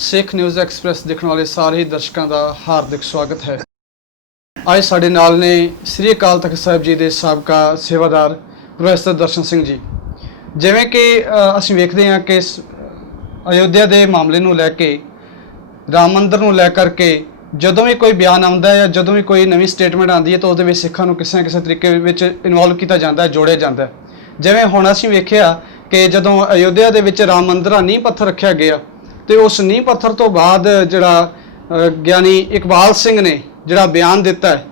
ਸਿੱਖ news express ਦੇਖਣ ਵਾਲੇ ਸਾਰੇ ਹੀ ਦਰਸ਼ਕਾਂ ਦਾ ਹਾਰਦਿਕ ਸਵਾਗਤ ਹੈ। ਅੱਜ ਸਾਡੇ ਨਾਲ ਨੇ ਸ੍ਰੀ ਅਕਾਲ ਤਖਤ ਸਾਹਿਬ ਜੀ ਦੇ ਸਾਬਕਾ ਸੇਵਾਦਾਰ ਪ੍ਰੋਫੈਸਰ ਦਰਸ਼ਨ ਸਿੰਘ ਜੀ। ਜਿਵੇਂ ਕਿ ਅਸੀਂ ਵੇਖਦੇ ਹਾਂ ਕਿ ਅਯੋਧਿਆ ਦੇ ਮਾਮਲੇ ਨੂੰ ਲੈ ਕੇ, ਰਾਮ ਮੰਦਰ ਨੂੰ ਲੈ ਕਰਕੇ ਜਦੋਂ ਵੀ ਕੋਈ ਬਿਆਨ ਆਉਂਦਾ ਹੈ, ਜਦੋਂ ਵੀ ਕੋਈ ਨਵੀਂ ਸਟੇਟਮੈਂਟ ਆਉਂਦੀ ਹੈ ਤਾਂ ਉਹਦੇ ਵਿੱਚ ਸਿੱਖਾਂ ਨੂੰ ਕਿਸੇ ਨਾ ਕਿਸੇ ਤਰੀਕੇ ਵਿੱਚ ਇਨਵੋਲਵ ਕੀਤਾ ਜਾਂਦਾ ਹੈ, ਜੋੜਿਆ ਜਾਂਦਾ ਹੈ। ਜਿਵੇਂ ਹੁਣ ਅਸੀਂ ਵੇਖਿਆ ਕਿ ਜਦੋਂ ਅਯੋਧਿਆ ਦੇ ਵਿੱਚ ਰਾਮ ਮੰਦਰ ਦਾ ਨੀਂਹ ਪੱਥਰ ਰੱਖਿਆ ਗਿਆ ਤੇ ਉਸ ਨੀਂਹ ਪੱਥਰ ਤੋਂ ਬਾਅਦ ਜਿਹੜਾ ਗਿਆਨੀ ਇਕਬਾਲ ਸਿੰਘ ਨੇ ਜਿਹੜਾ ਬਿਆਨ ਦਿੱਤਾ ਹੈ,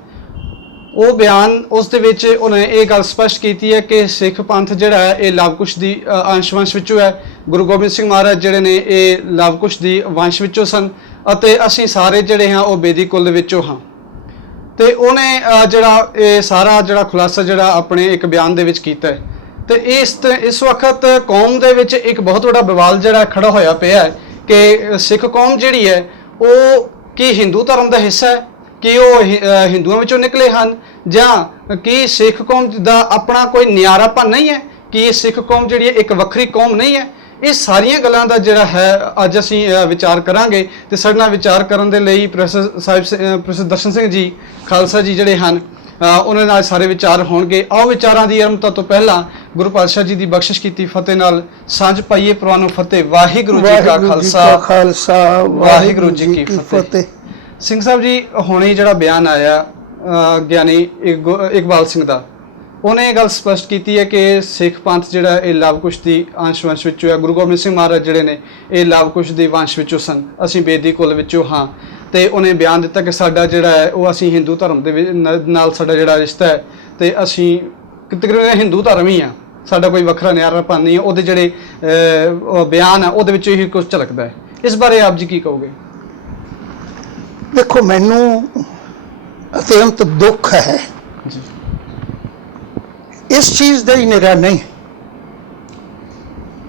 ਉਹ ਬਿਆਨ ਉਸ ਦੇ ਵਿੱਚ ਉਹਨੇ ਇਹ ਗੱਲ ਸਪਸ਼ਟ ਕੀਤੀ ਹੈ ਕਿ ਸਿੱਖ ਪੰਥ ਜਿਹੜਾ ਹੈ ਇਹ ਲਵ ਕੁਸ਼ ਦੀ ਅੰਸ਼ ਵਿੱਚੋਂ ਹੈ। ਗੁਰੂ ਗੋਬਿੰਦ ਸਿੰਘ ਮਹਾਰਾਜ ਜਿਹੜੇ ਨੇ ਇਹ ਲਵ ਕੁਸ਼ ਦੀ ਵੰਸ਼ ਵਿੱਚੋਂ ਸਨ ਅਤੇ ਅਸੀਂ ਸਾਰੇ ਜਿਹੜੇ ਹਾਂ ਉਹ ਬੇਦੀ ਕੁਲ ਦੇ ਵਿੱਚੋਂ ਹਾਂ। ਤੇ ਉਹਨੇ ਜਿਹੜਾ ਇਹ ਸਾਰਾ ਜਿਹੜਾ ਖੁਲਾਸਾ ਜਿਹੜਾ ਆਪਣੇ ਇੱਕ ਬਿਆਨ ਦੇ ਵਿੱਚ ਕੀਤਾ ਹੈ। ਤੇ ਇਸ ਵਕਤ ਕੌਮ ਦੇ ਵਿੱਚ ਇੱਕ ਬਹੁਤ ਵੱਡਾ ਬਵਾਲ ਜਿਹੜਾ ਖੜਾ ਹੋਇਆ ਪਿਆ ਹੈ ਕਿ ਸਿੱਖ ਕੌਮ ਜਿਹੜੀ ਹੈ ਉਹ ਕੀ ਹਿੰਦੂ ਧਰਮ ਦਾ ਹਿੱਸਾ ਹੈ, ਕਿ ਉਹ ਹਿੰਦੂਆਂ ਵਿੱਚੋਂ ਨਿਕਲੇ ਹਨ, ਜਾਂ ਕੀ ਸਿੱਖ ਕੌਮ ਦਾ ਆਪਣਾ ਕੋਈ ਨਿਆਰਾਪਨ ਨਹੀਂ ਹੈ, ਕਿ ਸਿੱਖ ਕੌਮ ਜਿਹੜੀ ਹੈ ਇੱਕ ਵੱਖਰੀ ਕੌਮ ਨਹੀਂ ਹੈ। ਇਹ ਸਾਰੀਆਂ ਗੱਲਾਂ ਦਾ ਜਿਹੜਾ ਹੈ ਅੱਜ ਅਸੀਂ ਵਿਚਾਰ ਕਰਾਂਗੇ। ਤੇ ਸਾਡੇ ਨਾਲ ਵਿਚਾਰ ਕਰਨ ਦੇ ਲਈ ਪ੍ਰੋਫੈਸਰ ਦਰਸ਼ਨ ਸਿੰਘ ਜੀ ਖਾਲਸਾ ਜੀ ਜਿਹੜੇ ਹਨ ਉਹਨਾਂ ਨਾਲ ਸਾਰੇ ਵਿਚਾਰ ਹੋਣਗੇ। ਆਓ ਵਿਚਾਰਾਂ ਦੀ ਆਰੰਭਤਾ ਤੋਂ ਪਹਿਲਾਂ ਗੁਰੂ ਪਾਤਸ਼ਾਹ ਜੀ ਦੀ ਬਖਸ਼ਿਸ਼ ਕੀਤੀ ਫਤਿਹ ਨਾਲ ਸਾਂਝ ਪਾਈਏ ਪ੍ਰਵਾਨ ਨੂੰ ਫਤਿਹ। ਵਾਹਿਗੁਰੂ ਜੀ ਕਾ ਖਾਲਸਾ ਵਾਹਿਗੁਰੂ ਜੀ ਕੀ ਫਤਿਹ। ਸਿੰਘ ਸਾਹਿਬ ਜੀ, ਹੁਣੇ ਜਿਹੜਾ ਬਿਆਨ ਆਇਆ ਗਿਆਨੀ ਇਕਬਾਲ ਸਿੰਘ ਦਾ, ਉਹਨੇ ਇਹ ਗੱਲ ਸਪਸ਼ਟ ਕੀਤੀ ਹੈ ਕਿ ਸਿੱਖ ਪੰਥ ਜਿਹੜਾ ਇਹ ਲਵ ਕੁਸ਼ ਦੀ ਅੰਸ਼ ਵੰਸ਼ ਵਿੱਚੋਂ ਹੈ। ਗੁਰੂ ਗੋਬਿੰਦ ਸਿੰਘ ਮਹਾਰਾਜ ਜਿਹੜੇ ਨੇ ਇਹ ਲਵ ਕੁਸ਼ ਦੀ ਵੰਸ਼ ਵਿੱਚੋਂ ਸਨ, ਅਸੀਂ ਬੇਦੀ ਕੁਲ ਵਿੱਚੋਂ ਹਾਂ। ਤੇ ਉਹਨੇ ਬਿਆਨ ਦਿੱਤਾ ਕਿ ਸਾਡਾ ਜਿਹੜਾ ਹੈ ਉਹ ਅਸੀਂ ਹਿੰਦੂ ਧਰਮ ਦੇ ਨਾਲ ਸਾਡਾ ਜਿਹੜਾ ਰਿਸ਼ਤਾ ਹੈ ਤੇ ਅਸੀਂ ਤਕਰੀਬਨ ਹਿੰਦੂ ਧਰਮ ਹੀ ਆ, ਸਾਡਾ ਕੋਈ ਵੱਖਰਾ ਨਿਆਰਾਪਨ ਨਹੀਂ ਹੈ। ਉਹਦੇ ਜਿਹੜੇ ਬਿਆਨ ਆ ਉਹਦੇ ਵਿੱਚ ਇਹੀ ਕੁਝ ਝਲਕਦਾ ਹੈ। ਇਸ ਬਾਰੇ ਆਪ ਜੀ ਕੀ ਕਹੋਗੇ? ਦੇਖੋ, ਮੈਨੂੰ ਅਤਿਅੰਤ ਦੁੱਖ ਹੈ ਜੀ ਇਸ ਚੀਜ਼ ਦਾ ਹੀ ਨਿਰਾ ਨਹੀਂ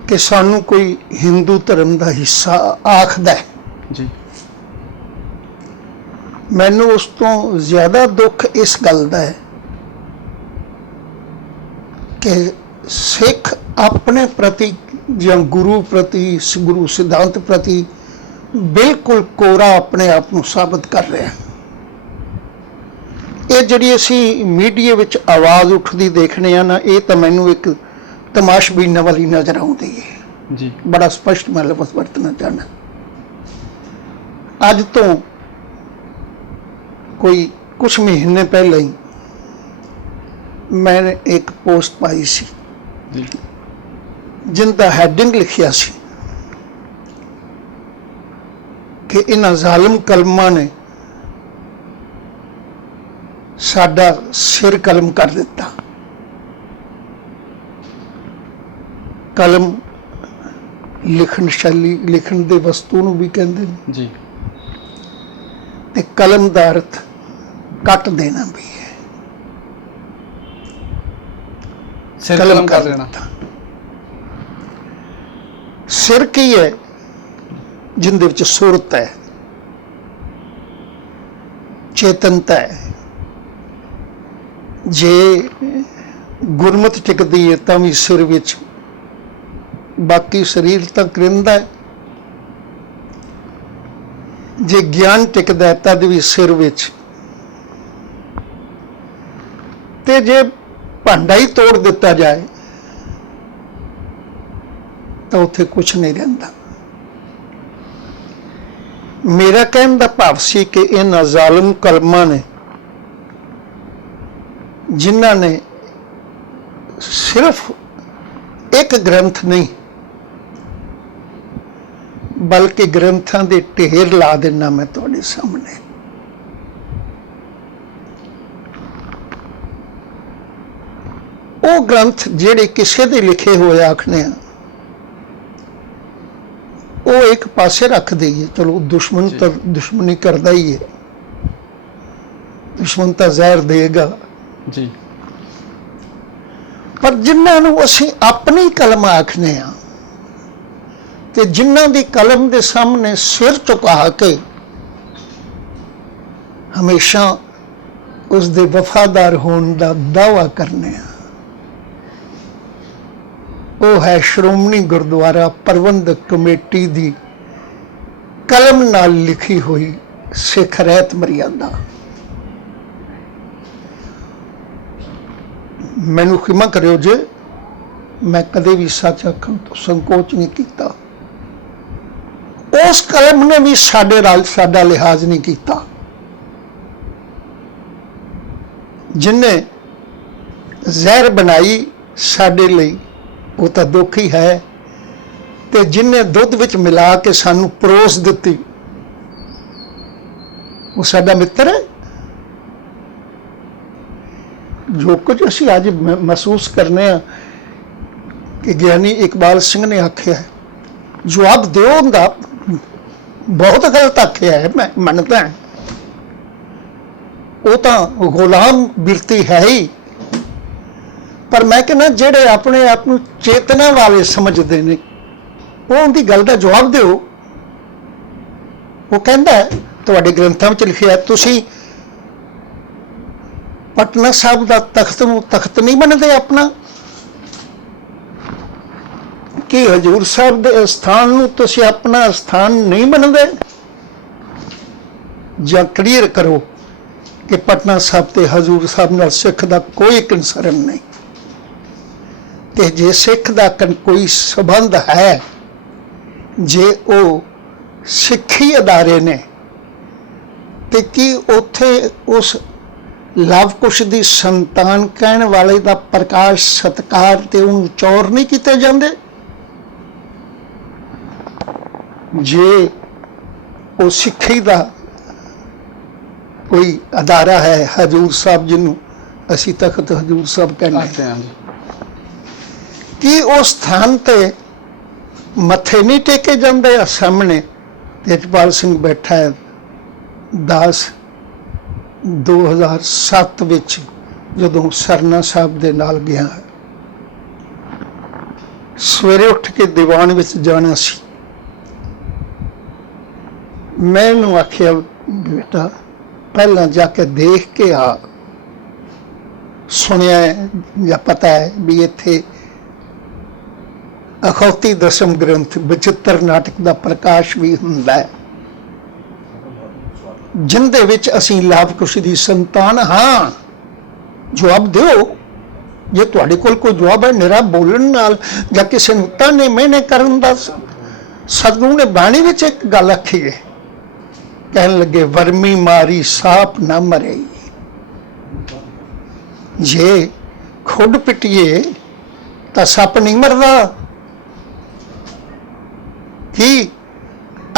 ਕਿ ਸਾਨੂੰ ਕੋਈ ਹਿੰਦੂ ਧਰਮ ਦਾ ਹਿੱਸਾ ਆਖਦਾ ਹੈ। ਜੀ ਮੈਨੂੰ ਉਸ ਤੋਂ ਜ਼ਿਆਦਾ ਦੁੱਖ ਇਸ ਗੱਲ ਦਾ ਹੈ ਕਿ ਸਿੱਖ ਆਪਣੇ ਪ੍ਰਤੀ ਜਾਂ ਗੁਰੂ ਪ੍ਰਤੀ, ਗੁਰੂ ਸਿਧਾਂਤ ਪ੍ਰਤੀ ਬਿਲਕੁਲ ਕੋਰਾ ਆਪਣੇ ਆਪ ਨੂੰ ਸਾਬਤ ਕਰ ਰਿਹਾ। ਇਹ ਜਿਹੜੀ ਅਸੀਂ ਮੀਡੀਆ ਵਿੱਚ ਆਵਾਜ਼ ਉੱਠਦੀ ਦੇਖਦੇ ਆ ਨਾ, ਇਹ ਤਾਂ ਮੈਨੂੰ ਇੱਕ ਤਮਾਸ਼ਬੀਨਾਂ ਵਾਲੀ ਨਜ਼ਰ ਆਉਂਦੀ ਹੈ। ਜੀ ਬੜਾ ਸਪਸ਼ਟ ਮੈਂ ਲਫ਼ਜ਼ ਵਰਤਣਾ ਚਾਹੁੰਦਾ। ਅੱਜ ਤੋਂ ਕੋਈ ਕੁਝ ਮਹੀਨੇ ਪਹਿਲਾਂ ਹੀ ਮੈਂ ਇੱਕ ਪੋਸਟ ਪਾਈ ਸੀ ਜੀ ਜਿੰਦਾ ਹੈਡਿੰਗ ਲਿਖਿਆ ਸੀ ਕਿ ਇਹਨਾਂ ਜ਼ਾਲਮ ਕਲਮਾਂ ਨੇ ਸਾਡਾ ਸਿਰ ਕਲਮ ਕਰ ਦਿੱਤਾ। ਕਲਮ ਲਿਖਣ ਸ਼ੈਲੀ, ਲਿਖਣ ਦੇ ਵਸਤੂ ਨੂੰ ਵੀ ਕਹਿੰਦੇ ਨੇ ਜੀ, ਤੇ ਕਲਮ ਦਾ ਅਰਥ ਕੱਟ ਦੇਣਾ ਵੀ ਹੈ। ਸਿਰ ਕਲਮ ਕਰ ਦੇਣਾ। ਸਿਰ ਕੀ ਹੈ? ਜਿੰਦੇ ਵਿੱਚ ਸੁਰਤ ਹੈ, ਚੇਤਨਤਾ ਹੈ। ਜੇ ਗੁਰਮਤਿ ਟਿਕਦੀ ਹੈ ਤਾਂ ਵੀ ਸਿਰ ਵਿੱਚ, ਬਾਕੀ ਸਰੀਰ ਤਾਂ ਕਰਿੰਦਾ ਹੈ। ਜੇ ਗਿਆਨ ਟਿਕਦਾ ਤਦ ਵੀ ਸਿਰ ਵਿੱਚ, ਤੇ ਜੇ ਭਾਂਡਾ ਹੀ ਤੋੜ ਦਿੱਤਾ ਜਾਏ ਤਾਂ ਉੱਥੇ ਕੁਝ ਨਹੀਂ ਰਹਿੰਦਾ। ਮੇਰਾ ਕਹਿਣ ਦਾ ਭਾਵ ਸੀ ਕਿ ਇਹਨਾਂ ਜ਼ਾਲਮ ਕਲਮਾਂ ਨੇ, ਜਿਨ੍ਹਾਂ ਨੇ ਸਿਰਫ ਇੱਕ ਗ੍ਰੰਥ ਨਹੀਂ ਬਲਕਿ ਗ੍ਰੰਥਾਂ ਦੇ ਢੇਰ ਲਾ ਦੇਣਾ ਮੈਂ ਤੁਹਾਡੇ ਸਾਹਮਣੇ। ਉਹ ਗ੍ਰੰਥ ਜਿਹੜੇ ਕਿਸੇ ਦੇ ਲਿਖੇ ਹੋਏ ਆਖਣੇ ਆ, ਉਹ ਇੱਕ ਪਾਸੇ ਰੱਖ ਦਈਏ। ਚਲੋ, ਦੁਸ਼ਮਣ ਤਾਂ ਦੁਸ਼ਮਣੀ ਕਰਦਾ ਹੀ ਹੈ, ਦੁਸ਼ਮਣ ਤਾਂ ਜ਼ਹਿਰ ਦੇਗਾ ਜੀ, ਪਰ ਜਿਨ੍ਹਾਂ ਨੂੰ ਅਸੀਂ ਆਪਣੀ ਕਲਮ ਆਖਨੇ ਆ ਤੇ ਜਿਨ੍ਹਾਂ ਦੀ ਕਲਮ ਦੇ ਸਾਹਮਣੇ ਸਿਰ ਝੁਕਾ ਕੇ ਹਮੇਸ਼ਾ ਉਸ ਦੇ ਵਫਾਦਾਰ ਹੋਣ ਦਾ ਦਾਅਵਾ ਕਰਨੇ ਆ, ਉਹ ਹੈ ਸ਼੍ਰੋਮਣੀ ਗੁਰਦੁਆਰਾ ਪ੍ਰਬੰਧਕ ਕਮੇਟੀ ਦੀ ਕਲਮ ਨਾਲ ਲਿਖੀ ਹੋਈ ਸਿੱਖ ਰਹਿਤ ਮਰਿਆਦਾ। ਮੈਨੂੰ ਖਿਮਾ ਕਰਿਓ ਜੇ ਮੈਂ ਕਦੇ ਵੀ ਸੱਚ ਆਖਣ ਤੋਂ ਸੰਕੋਚ ਨਹੀਂ ਕੀਤਾ। ਉਸ ਕਲਮ ਨੇ ਵੀ ਸਾਡੇ ਨਾਲ ਸਾਡਾ ਲਿਹਾਜ਼ ਨਹੀਂ ਕੀਤਾ। ਜਿਨਨੇ ਜ਼ਹਿਰ ਬਣਾਈ ਸਾਡੇ ਲਈ ਉਹ ਤਾਂ ਦੁੱਖ ਹੀ ਹੈ, ਤੇ ਜਿਨਨੇ ਦੁੱਧ ਵਿੱਚ ਮਿਲਾ ਕੇ ਸਾਨੂੰ ਪਰੋਸ ਦਿੱਤੀ ਉਹ ਸਾਡਾ ਮਿੱਤਰ ਹੈ। ਜੋ ਕੁਝ ਅਸੀਂ ਅੱਜ ਮਹਿਸੂਸ ਕਰਨੇ ਆ ਕਿ ਗਿਆਨੀ ਇਕਬਾਲ ਸਿੰਘ ਨੇ ਆਖਿਆ, ਜਵਾਬ ਦਿਓ ਹੁੰਦਾ ਬਹੁਤ ਗਲਤ ਆਖਿਆ ਹੈ, ਮੈਂ ਮੰਨਦਾ। ਉਹ ਤਾਂ ਗੁਲਾਮ ਬਿਰਤੀ ਹੈ ਹੀ, ਪਰ ਮੈਂ ਕਹਿੰਦਾ ਜਿਹੜੇ ਆਪਣੇ ਆਪ ਨੂੰ ਚੇਤਨਾ ਵਾਲੇ ਸਮਝਦੇ ਨੇ ਉਹ ਉਹਦੀ ਗੱਲ ਦਾ ਜਵਾਬ ਦਿਓ। ਉਹ ਕਹਿੰਦਾ ਤੁਹਾਡੇ ਗ੍ਰੰਥਾਂ ਵਿੱਚ ਲਿਖਿਆ ਤੁਸੀਂ ਪਟਨਾ ਸਾਹਿਬ ਦਾ ਤਖਤ ਨੂੰ ਤਖਤ ਨਹੀਂ ਮੰਨਦੇ ਆਪਣਾ, ਕਿ ਹਜ਼ੂਰ ਸਾਹਿਬ ਦੇ ਸਥਾਨ ਨੂੰ ਤੁਸੀਂ ਆਪਣਾ ਸਥਾਨ ਨਹੀਂ ਮੰਨਦੇ? ਜਾਂ ਕਲੀਅਰ ਕਰੋ ਕਿ ਪਟਨਾ ਸਾਹਿਬ ਤੇ ਹਜ਼ੂਰ ਸਾਹਿਬ ਨਾਲ ਸਿੱਖ ਦਾ ਕੋਈ ਕੰਸਰਨ ਨਹੀਂ, ਤੇ ਜੇ ਸਿੱਖ ਦਾ ਕੋਈ ਸੰਬੰਧ ਹੈ, ਜੇ ਉਹ ਸਿੱਖੀ ਅਦਾਰੇ ਨੇ, ਤੇ ਕੀ ਉੱਥੇ ਉਸ ਲਵ ਕੁਸ਼ ਦੀ ਸੰਤਾਨ ਕਹਿਣ ਵਾਲੇ ਦਾ ਪ੍ਰਕਾਸ਼ ਸਤਕਾਰ ਤੇ ਉਹਨੂੰ ਚੌਰ ਨਹੀਂ ਕੀਤੇ ਜਾਂਦੇ? ਜੇ ਉਹ ਸਿੱਖੀ ਦਾ ਕੋਈ ਅਦਾਰਾ ਹੈ, ਹਜ਼ੂਰ ਸਾਹਿਬ ਜਿਹਨੂੰ ਅਸੀਂ ਤਖਤ ਹਜ਼ੂਰ ਸਾਹਿਬ ਕਹਿੰਦੇ ਹਾਂ, ਕਿ ਉਸ ਸਥਾਨ ਤੇ ਮੱਥੇ ਨਹੀਂ ਟੇਕੇ ਜਾਂਦੇ? ਆ ਸਾਹਮਣੇ ਤੇਜਪਾਲ ਸਿੰਘ ਬੈਠਾ ਹੈ, ਦਾਸ 2007 ਵਿੱਚ ਜਦੋਂ ਸਰਨਾ ਸਾਹਿਬ ਦੇ ਨਾਲ ਗਿਆ, ਸਵੇਰੇ ਉੱਠ ਕੇ ਦੀਵਾਨ ਵਿੱਚ ਜਾਣਾ ਸੀ। ਮੈਂ ਇਹਨੂੰ ਆਖਿਆ ਬੇਟਾ ਪਹਿਲਾਂ ਜਾ ਕੇ ਦੇਖ ਕੇ ਆ, ਸੁਣਿਆ ਜਾਂ ਪਤਾ ਹੈ ਵੀ ਇੱਥੇ ਅਖੌਤੀ ਦਸਮ ਗ੍ਰੰਥ 72 ਨਾਟਕ ਦਾ ਪ੍ਰਕਾਸ਼ ਵੀ ਹੁੰਦਾ ਹੈ, ਜਿੰਦੇ ਵਿੱਚ ਅਸੀਂ ਲਾਭ ਕੁਸ਼ ਦੀ ਸੰਤਾਨ ਹਾਂ। ਜਵਾਬ ਦਿਓ। ਜੇ ਤੁਹਾਡੇ ਕੋਲ ਕੋਈ ਜਵਾਬ ਹੈ, ਨਿਰਾ ਬੋਲਣ ਨਾਲ ਜਾਂ ਕਿਸੇ ਨੂੰ ਤਾਨੇ ਮਿਹਣੇ ਕਰਨ ਦਾ। ਸਤਿਗੁਰੂ ਨੇ ਬਾਣੀ ਵਿੱਚ ਇੱਕ ਗੱਲ ਆਖੀ ਹੈ, ਕਹਿਣ ਲੱਗੇ ਵਰਮੀ ਮਾਰੀ ਸਾਪ ਨਾ ਮਰੇ। ਜੇ ਖੁੱਡ ਪਿੱਟੀਏ ਤਾਂ ਸੱਪ ਨਹੀਂ ਮਰਦਾ। ਕਿ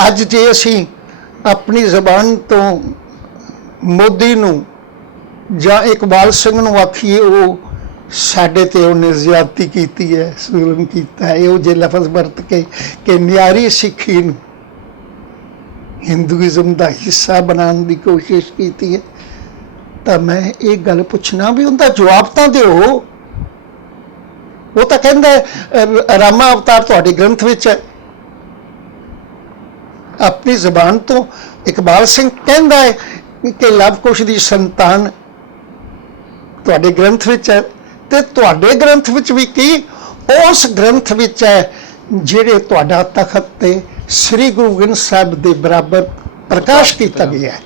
ਅੱਜ ਜੇ ਅਸੀਂ ਆਪਣੀ ਜ਼ਬਾਨ ਤੋਂ ਮੋਦੀ ਨੂੰ ਜਾਂ ਇਕਬਾਲ ਸਿੰਘ ਨੂੰ ਆਖੀਏ ਉਹ ਸਾਡੇ ਤੇ ਉਹਨੇ ਜ਼ਿਆਦਤੀ ਕੀਤੀ ਹੈ, ਜ਼ੁਲਮ ਕੀਤਾ ਹੈ, ਇਹੋ ਜਿਹੇ ਲਫ਼ਜ਼ ਵਰਤ ਕੇ ਕਿ ਨਿਆਰੀ ਸਿੱਖੀ ਨੂੰ ਹਿੰਦੂਇਜ਼ਮ ਦਾ ਹਿੱਸਾ ਬਣਾਉਣ ਦੀ ਕੋਸ਼ਿਸ਼ ਕੀਤੀ ਹੈ, ਤਾਂ ਮੈਂ ਇਹ ਗੱਲ ਪੁੱਛਣਾ ਵੀ ਉਹਦਾ ਜਵਾਬ ਤਾਂ ਦਿਓ। ਉਹ ਤਾਂ ਕਹਿੰਦਾ ਰਾਮਾ ਅਵਤਾਰ ਤੁਹਾਡੇ ਗ੍ਰੰਥ ਵਿੱਚ ਹੈ, ਆਪਣੀ ਜ਼ਬਾਨ ਤੋਂ ਇਕਬਾਲ ਸਿੰਘ ਕਹਿੰਦਾ ਹੈ ਕਿ ਲਵ ਕੁਸ਼ ਦੀ ਸੰਤਾਨ ਤੁਹਾਡੇ ਗ੍ਰੰਥ ਵਿੱਚ ਹੈ, ਤੇ ਤੁਹਾਡੇ ਗ੍ਰੰਥ ਵਿੱਚ ਵੀ ਕੀ ਉਸ ਗ੍ਰੰਥ ਵਿੱਚ ਹੈ ਜਿਹੜੇ ਤੁਹਾਡਾ ਤਖਤ ਤੇ ਸ੍ਰੀ ਗੁਰੂ ਗ੍ਰੰਥ ਸਾਹਿਬ ਦੇ ਬਰਾਬਰ ਪ੍ਰਕਾਸ਼ ਕੀਤਾ ਗਿਆ ਹੈ,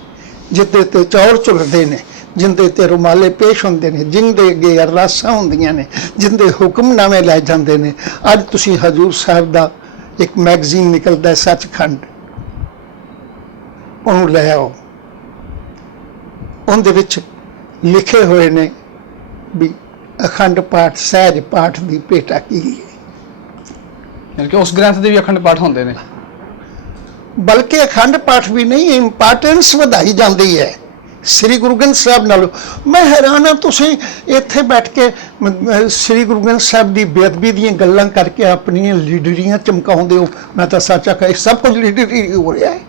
ਜਿੱਦੇ ਤੇ ਚੌਰ ਝੁਲਦੇ ਨੇ, ਜਿੰਦੇ ਤੇ ਰੁਮਾਲੇ ਪੇਸ਼ ਹੁੰਦੇ ਨੇ, ਜਿੰਦੇ ਅੱਗੇ ਅਰਦਾਸਾਂ ਹੁੰਦੀਆਂ ਨੇ, ਜਿੰਦੇ ਹੁਕਮਨਾਮੇ ਲੈ ਜਾਂਦੇ ਨੇ। ਅੱਜ ਤੁਸੀਂ ਹਜ਼ੂਰ ਸਾਹਿਬ ਦਾ ਇੱਕ ਮੈਗਜ਼ੀਨ ਨਿਕਲਦਾ ਹੈ ਸੱਚਖੰਡ, ਉਹਨੂੰ ਲੈ ਆਓ, ਉਹਦੇ ਵਿੱਚ ਲਿਖੇ ਹੋਏ ਨੇ ਵੀ ਅਖੰਡ ਪਾਠ ਸਹਿਜ ਪਾਠ ਦੀ ਭੇਟਾ ਕੀ ਹੈ। ਯਾਨੀ ਕਿ ਉਸ ਗ੍ਰੰਥ ਦੇ ਵੀ ਅਖੰਡ ਪਾਠ ਹੁੰਦੇ ਨੇ, ਬਲਕਿ ਅਖੰਡ ਪਾਠ ਵੀ ਨਹੀਂ, ਇੰਪਾਰਟੈਂਸ ਵਧਾਈ ਜਾਂਦੀ ਹੈ ਸ੍ਰੀ ਗੁਰੂ ਗ੍ਰੰਥ ਸਾਹਿਬ ਨਾਲੋਂ। ਮੈਂ ਹੈਰਾਨ ਹਾਂ ਤੁਸੀਂ ਇੱਥੇ ਬੈਠ ਕੇ ਸ੍ਰੀ ਗੁਰੂ ਗ੍ਰੰਥ ਸਾਹਿਬ ਦੀ ਬੇਅਦਬੀ ਦੀਆਂ ਗੱਲਾਂ ਕਰਕੇ ਆਪਣੀਆਂ ਲੀਡਰੀਆਂ ਚਮਕਾਉਂਦੇ ਹੋ। ਮੈਂ ਤਾਂ ਸੱਚ ਆਖਾਂ ਸਭ ਕੁਝ ਲੀਡਰੀ ਹੋ ਰਿਹਾ ਹੈ,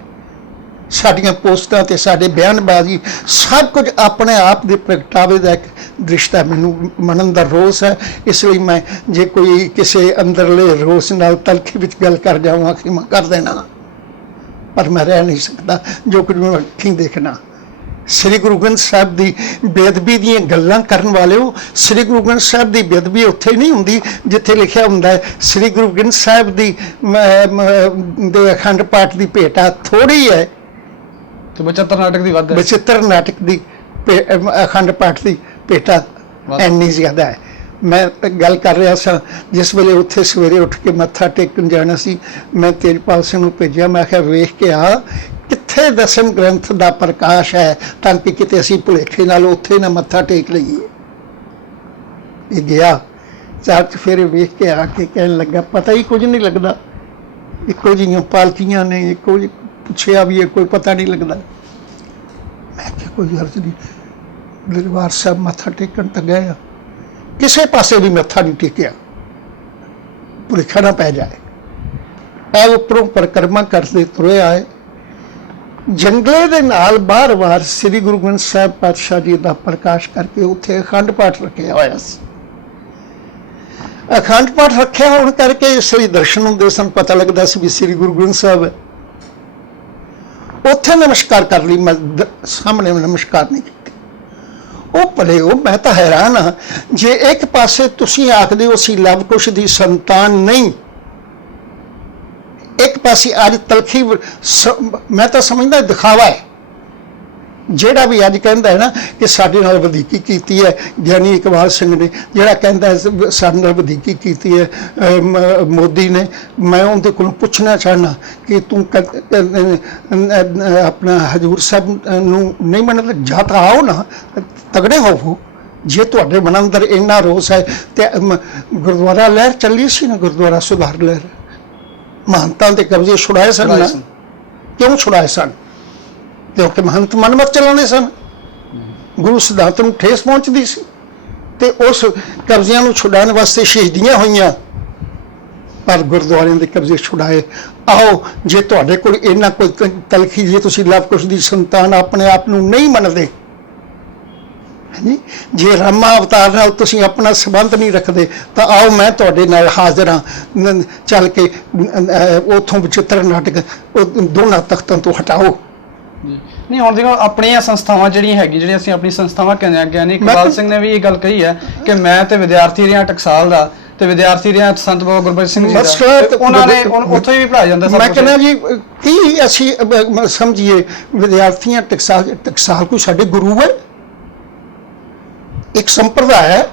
ਸਾਡੀਆਂ ਪੋਸਟਾਂ ਤੇ ਸਾਡੇ ਬਿਆਨਬਾਜ਼ੀ ਸਭ ਕੁਝ ਆਪਣੇ ਆਪ ਦੇ ਪ੍ਰਗਟਾਵੇ ਦਾ ਇੱਕ ਦ੍ਰਿਸ਼ਟਾ। ਮੈਨੂੰ ਮੰਨਣ ਦਾ ਰੋਸ ਹੈ, ਇਸ ਲਈ ਮੈਂ ਜੇ ਕੋਈ ਕਿਸੇ ਅੰਦਰਲੇ ਰੋਸ ਨਾਲ ਤਲਖੀ ਵਿੱਚ ਗੱਲ ਕਰ ਜਾਵਾਂ ਖਿਮਾ ਕਰ ਦੇਣਾ, ਪਰ ਮੈਂ ਰਹਿ ਨਹੀਂ ਸਕਦਾ। ਜੋ ਕੁਝ ਮੈਂ ਅੱਖੀਂ ਦੇਖਣਾ ਸ੍ਰੀ ਗੁਰੂ ਗ੍ਰੰਥ ਸਾਹਿਬ ਦੀ ਬੇਅਦਬੀ ਦੀਆਂ ਗੱਲਾਂ ਕਰਨ ਵਾਲਿਓ, ਸ੍ਰੀ ਗੁਰੂ ਗ੍ਰੰਥ ਸਾਹਿਬ ਦੀ ਬੇਅਦਬੀ ਉੱਥੇ ਨਹੀਂ ਹੁੰਦੀ ਜਿੱਥੇ ਲਿਖਿਆ ਹੁੰਦਾ ਹੈ ਸ੍ਰੀ ਗੁਰੂ ਗ੍ਰੰਥ ਸਾਹਿਬ ਦੀ ਦੇ ਅਖੰਡ ਪਾਠ ਦੀ ਭੇਟਾ ਥੋੜੀ ਹੈ ਤੇ ਬਚਿੱਤਰ ਨਾਟਕ ਦੀ ਵੱਧ ਹੈ। ਬਚਿੱਤਰ ਨਾਟਕ ਦੀ ਅਖੰਡ ਪਾਠ ਦੀ ਭੇਟਾ ਇੰਨੀ ਜ਼ਿਆਦਾ ਹੈ। ਮੈਂ ਗੱਲ ਕਰ ਰਿਹਾ ਸਾਂ ਜਿਸ ਵੇਲੇ ਉੱਥੇ ਸਵੇਰੇ ਉੱਠ ਕੇ ਮੱਥਾ ਟੇਕਣ ਜਾਣਾ ਸੀ, ਮੈਂ ਤੇਜਪਾਲ ਸਿੰਘ ਨੂੰ ਭੇਜਿਆ, ਮੈਂ ਕਿਹਾ ਵੇਖ ਕੇ ਆ ਕਿੱਥੇ ਦਸਮ ਗ੍ਰੰਥ ਦਾ ਪ੍ਰਕਾਸ਼ ਹੈ, ਤਾਂ ਕਿ ਕਿਤੇ ਅਸੀਂ ਭੁਲੇਖੇ ਨਾਲ ਉੱਥੇ ਨਾ ਮੱਥਾ ਟੇਕ ਲਈਏ। ਇਹ ਗਿਆ ਚਾਰ ਫੇਰੇ ਵੇਖ ਕੇ ਆ ਕੇ ਕਹਿਣ ਲੱਗਾ ਪਤਾ ਹੀ ਕੁਝ ਨਹੀਂ ਲੱਗਦਾ, ਇੱਕੋ ਜਿਹੀਆਂ ਪਾਲਕੀਆਂ ਨੇ, ਇੱਕੋ ਜਿਹੀ ਪੁੱਛਿਆ ਵੀ ਇਹ ਕੋਈ ਪਤਾ ਨਹੀਂ ਲੱਗਦਾ। ਮੈਂ ਕਿਹਾ ਕੋਈ ਅਰਜ਼ ਨਹੀਂ, ਦਰਬਾਰ ਸਾਹਿਬ ਮੱਥਾ ਟੇਕਣ ਤਾਂ ਗਏ ਆ, ਕਿਸੇ ਪਾਸੇ ਵੀ ਮੱਥਾ ਨਹੀਂ ਟੇਕਿਆ, ਭੁਲੇਖਾ ਨਾ ਪੈ ਜਾਏ। ਇਹ ਉੱਪਰੋਂ ਪਰਿਕਰਮਾ ਕਰਦੇ ਤੁਰੇ ਆਏ, ਜੰਗਲੇ ਦੇ ਨਾਲ ਬਾਰ-ਬਾਰ ਸ੍ਰੀ ਗੁਰੂ ਗ੍ਰੰਥ ਸਾਹਿਬ ਪਾਤਸ਼ਾਹ ਜੀ ਦਾ ਪ੍ਰਕਾਸ਼ ਕਰਕੇ ਉੱਥੇ ਅਖੰਡ ਪਾਠ ਰੱਖਿਆ ਹੋਇਆ ਸੀ। ਅਖੰਡ ਪਾਠ ਰੱਖਿਆ ਹੋਣ ਕਰਕੇ ਇਸ ਲਈ ਦਰਸ਼ਨ ਹੁੰਦੇ ਸਨ, ਪਤਾ ਲੱਗਦਾ ਸੀ ਵੀ ਸ੍ਰੀ ਗੁਰੂ ਗ੍ਰੰਥ ਸਾਹਿਬ ਹੈ। ਉੱਥੇ ਨਮਸਕਾਰ ਕਰ ਲਈ, ਸਾਹਮਣੇ ਨਮਸਕਾਰ ਨਹੀਂ ਕੀਤੀ। ਉਹ ਭਲੇ ਉਹ, ਮੈਂ ਤਾਂ ਹੈਰਾਨ ਹਾਂ, ਜੇ ਇੱਕ ਪਾਸੇ ਤੁਸੀਂ ਆਖਦੇ ਹੋ ਅਸੀਂ ਲਵ ਕੁਸ਼ ਦੀ ਸੰਤਾਨ ਨਹੀਂ, ਇੱਕ ਪਾਸੇ ਅੱਜ ਤਲਖੀ ਮੈਂ ਤਾਂ ਸਮਝਦਾ ਦਿਖਾਵਾ ਹੈ। ਜਿਹੜਾ ਵੀ ਅੱਜ ਕਹਿੰਦਾ ਹੈ ਨਾ ਕਿ ਸਾਡੇ ਨਾਲ ਵਧੀਕੀ ਕੀਤੀ ਹੈ ਗਿਆਨੀ ਇਕਬਾਲ ਸਿੰਘ ਨੇ, ਜਿਹੜਾ ਕਹਿੰਦਾ ਹੈ ਸਾਡੇ ਨਾਲ ਵਧੀਕੀ ਕੀਤੀ ਹੈ ਮੋਦੀ ਨੇ, ਮੈਂ ਉਹਦੇ ਕੋਲ ਪੁੱਛਣਾ ਚਾਹੁੰਦਾ ਕਿ ਤੂੰ ਆਪਣਾ ਹਜ਼ੂਰ ਸਾਹਿਬ ਨੂੰ ਨਹੀਂ ਮੰਨਦਾ, ਜਾਂ ਤਾਂ ਆਓ ਨਾ, ਤਗੜੇ ਹੋਵੋ। ਜੇ ਤੁਹਾਡੇ ਮਨ ਅੰਦਰ ਇੰਨਾ ਰੋਸ ਹੈ ਤੇ ਗੁਰਦੁਆਰਾ ਲਹਿਰ ਚੱਲੀ ਸੀ ਨਾ, ਗੁਰਦੁਆਰਾ ਸੁਧਾਰ ਲਹਿਰ, ਮਹੰਤਾਂ ਦੇ ਕਬਜ਼ੇ ਛੁਡਾਏ ਸਨ ਨਾ, ਕਿਉਂ ਛੁਡਾਏ ਸਨ? ਕਿਉਂਕਿ ਮਹੰਤ ਮਨਮਤ ਚਲਾਉਂਦੇ ਸਨ, ਗੁਰੂ ਸਿਧਾਂਤ ਨੂੰ ਠੇਸ ਪਹੁੰਚਦੀ ਸੀ, ਤੇ ਉਸ ਕਬਜ਼ਿਆਂ ਨੂੰ ਛੁਡਾਉਣ ਵਾਸਤੇ ਸ਼ਹੀਦੀਆਂ ਹੋਈਆਂ, ਪਰ ਗੁਰਦੁਆਰਿਆਂ ਦੇ ਕਬਜ਼ੇ ਛੁਡਾਏ। ਆਓ, ਜੇ ਤੁਹਾਡੇ ਕੋਲ ਇੰਨਾ ਕੋਈ ਤਲਖੀ, ਜੇ ਤੁਸੀਂ ਲਵ ਕੁਸ਼ ਦੀ ਸੰਤਾਨ ਆਪਣੇ ਆਪ ਨੂੰ ਨਹੀਂ ਮੰਨਦੇ, ਜੇ ਰਾਮਾ ਅਵਤਾਰ ਨਾਲ ਤੁਸੀਂ ਆਪਣਾ ਸੰਬੰਧ ਨਹੀਂ ਰੱਖਦੇ, ਤਾਂ ਆਓ ਮੈਂ ਤੁਹਾਡੇ ਨਾਲ ਹਾਜ਼ਰ ਹਾਂ, ਚੱਲ ਕੇ ਉੱਥੋਂ ਬਚਿੱਤਰ ਨਾਟਕ ਦੋਨਾਂ ਤਖਤਾਂ ਤੋਂ ਹਟਾਓ। ਨਹੀਂ, ਹੁਣ ਦੇਖੋ ਆਪਣੀਆਂ ਸੰਸਥਾਵਾਂ ਜਿਹੜੀਆਂ ਜਿਹੜੀਆਂ ਅਸੀਂ ਆਪਣੀ ਸੰਸਥਾਵਾਂ ਕਹਿੰਦੇ ਆ, ਗਿਆਨੀ ਇਕਬਾਲ ਸਿੰਘ ਨੇ ਵੀ ਇਹ ਗੱਲ ਕਹੀ ਹੈ ਕਿ ਮੈਂ ਤੇ ਵਿਦਿਆਰਥੀ ਰਿਹਾ ਟਕਸਾਲ ਦਾ, ਤੇ ਵਿਦਿਆਰਥੀ ਰਿਹਾ ਸੰਤ ਬਾਬਾ ਗੁਰਬਖਸ਼ ਸਿੰਘ ਜੀ ਦਾ, ਉਹਨਾਂ ਨੇ ਉੱਥੇ ਵੀ ਪੜ੍ਹਾਇਆ ਜਾਂਦਾ। ਮੈਂ ਕਹਿੰਦਾ ਜੀ ਕੀ ਅਸੀਂ ਸਮਝੀਏ ਵਿਦਿਆਰਥੀਆਂ ਟਕਸਾਲ ਕੋਈ ਸਾਡੇ ਗੁਰੂ ਹੈ? ਇੱਕ ਸੰਪਰਦਾਇ ਹੈ,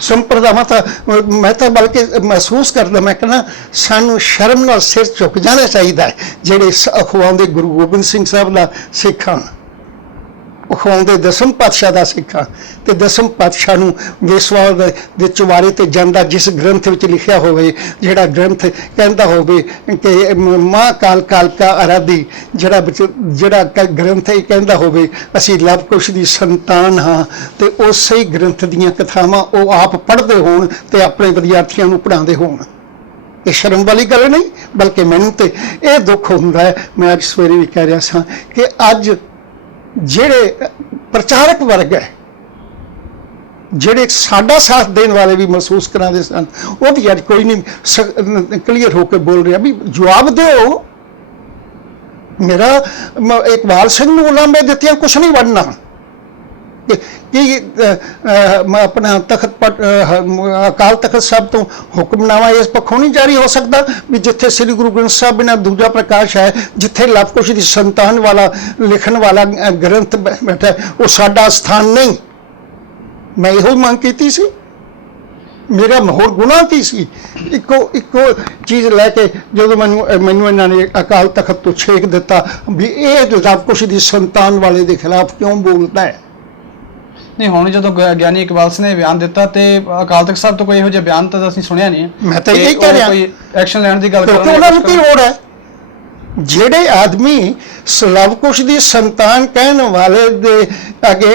ਸੰਪਰਦਾ ਮੈਂ ਤਾਂ ਬਲਕਿ ਮਹਿਸੂਸ ਕਰਦਾ, ਮੈਂ ਕਹਿੰਦਾ ਸਾਨੂੰ ਸ਼ਰਮ ਨਾਲ ਸਿਰ ਝੁਕ ਜਾਣਾ ਚਾਹੀਦਾ ਹੈ ਜਿਹੜੇ ਅਖਵਾਉਂਦੇ ਗੁਰੂ ਗੋਬਿੰਦ ਸਿੰਘ ਸਾਹਿਬ ਦਾ ਸਿੱਖਾਂ, ਅਖਵਾਉਂਦੇ ਦਸਮ ਪਾਤਸ਼ਾਹ ਦਾ ਸਿੱਖਾਂ, ਤੇ ਦਸਮ ਪਾਤਸ਼ਾਹ ਨੂੰ ਵੇਸਵਾਲ ਦੇ ਚੁਬਾਰੇ ਤੇ ਜਾਂਦਾ ਜਿਸ ਗ੍ਰੰਥ ਵਿੱਚ ਲਿਖਿਆ ਹੋਵੇ, ਜਿਹੜਾ ਗ੍ਰੰਥ ਕਹਿੰਦਾ ਹੋਵੇ ਕਿ ਮਾਂ ਕਾਲ ਕਾਲਕਾ ਆਰਾਧੀ, ਜਿਹੜਾ ਗ੍ਰੰਥ ਇਹ ਕਹਿੰਦਾ ਹੋਵੇ ਅਸੀਂ ਲਵ ਕੁਸ਼ ਦੀ ਸੰਤਾਨ ਹਾਂ, ਤੇ ਉਸੇ ਹੀ ਗ੍ਰੰਥ ਦੀਆਂ ਕਥਾਵਾਂ ਉਹ ਆਪ ਪੜ੍ਹਦੇ ਹੋਣ ਤੇ ਆਪਣੇ ਵਿਦਿਆਰਥੀਆਂ ਨੂੰ ਪੜ੍ਹਾਉਂਦੇ ਹੋਣ। ਇਹ ਸ਼ਰਮ ਵਾਲੀ ਗੱਲ ਨਹੀਂ, ਬਲਕਿ ਮੈਨੂੰ ਤੇ ਇਹ ਦੁੱਖ ਹੁੰਦਾ ਹੈ। ਮੈਂ ਅੱਜ ਸਵੇਰੇ ਵੀ ਕਹਿ ਰਿਹਾ ਸਾਂ ਕਿ ਅੱਜ ਜਿਹੜੇ ਪ੍ਰਚਾਰਕ ਵਰਗ ਹੈ, ਜਿਹੜੇ ਸਾਡਾ ਸਾਥ ਦੇਣ ਵਾਲੇ ਵੀ ਮਹਿਸੂਸ ਕਰਾਉਂਦੇ ਸਨ, ਉਹ ਵੀ ਅੱਜ ਕੋਈ ਨਹੀਂ ਕਲੀਅਰ ਹੋ ਕੇ ਬੋਲ ਰਿਹਾ ਵੀ ਜਵਾਬ ਦਿਓ। ਮੇਰਾ ਇਕਬਾਲ ਸਿੰਘ ਨੂੰ ਉਲਾਂਭੇ ਦਿੱਤੀਆਂ ਕੁਛ ਨਹੀਂ ਬਣਨਾ, ਕਿ ਆਪਣਾ ਤਖਤ ਅਕਾਲ ਤਖਤ ਸਾਹਿਬ ਤੋਂ ਹੁਕਮਨਾਮਾ ਇਸ ਪੱਖੋਂ ਨਹੀਂ ਜਾਰੀ ਹੋ ਸਕਦਾ ਵੀ ਜਿੱਥੇ ਸ੍ਰੀ ਗੁਰੂ ਗ੍ਰੰਥ ਸਾਹਿਬ ਬਿਨਾਂ ਦੂਜਾ ਪ੍ਰਕਾਸ਼ ਹੈ, ਜਿੱਥੇ ਲਵ ਕੁਸ਼ ਦੀ ਸੰਤਾਨ ਵਾਲਾ ਲਿਖਣ ਵਾਲਾ ਗ੍ਰੰਥ ਬੈਠਾ, ਉਹ ਸਾਡਾ ਸਥਾਨ ਨਹੀਂ। ਮੈਂ ਇਹੋ ਮੰਗ ਕੀਤੀ ਸੀ, ਮੇਰਾ ਹੋਰ ਗੁਨਾਹ ਕੀ ਸੀ? ਇੱਕੋ ਚੀਜ਼ ਲੈ ਕੇ ਜਦੋਂ ਮੈਨੂੰ ਇਹਨਾਂ ਨੇ ਅਕਾਲ ਤਖਤ ਤੋਂ ਛੇਕ ਦਿੱਤਾ ਵੀ ਇਹ ਲਵ ਕੁਸ਼ ਦੀ ਸੰਤਾਨ ਵਾਲੇ ਦੇ ਖਿਲਾਫ ਕਿਉਂ ਬੋਲਦਾ ਹੈ। ਨਹੀਂ, ਹੁਣ ਜਦੋਂ ਗਿਆਨੀ ਇਕਬਾਲ ਸਿੰਘ ਨੇ ਬਿਆਨ ਦਿੱਤਾ ਤੇ ਅਕਾਲ ਤਖਤ ਸਾਹਿਬ ਤੋਂ ਕੋਈ ਇਹੋ ਜਿਹਾ ਬਿਆਨ ਤਾਂ ਅਸੀਂ ਸੁਣਿਆ ਨਹੀਂ। ਮੈਂ ਤਾਂ ਇਹ ਕਹਿ ਰਿਹਾ ਕੋਈ ਐਕਸ਼ਨ ਲੈਣ ਦੀ ਗੱਲ ਕਰਦੇ ਉਹਨਾਂ ਨੂੰ ਕੀ ਲੋੜ ਹੈ? ਜਿਹੜੇ ਆਦਮੀ ਲਵ ਕੁਸ਼ ਦੀ ਸੰਤਾਨ ਕਹਿਣ ਵਾਲੇ ਦੇ ਅੱਗੇ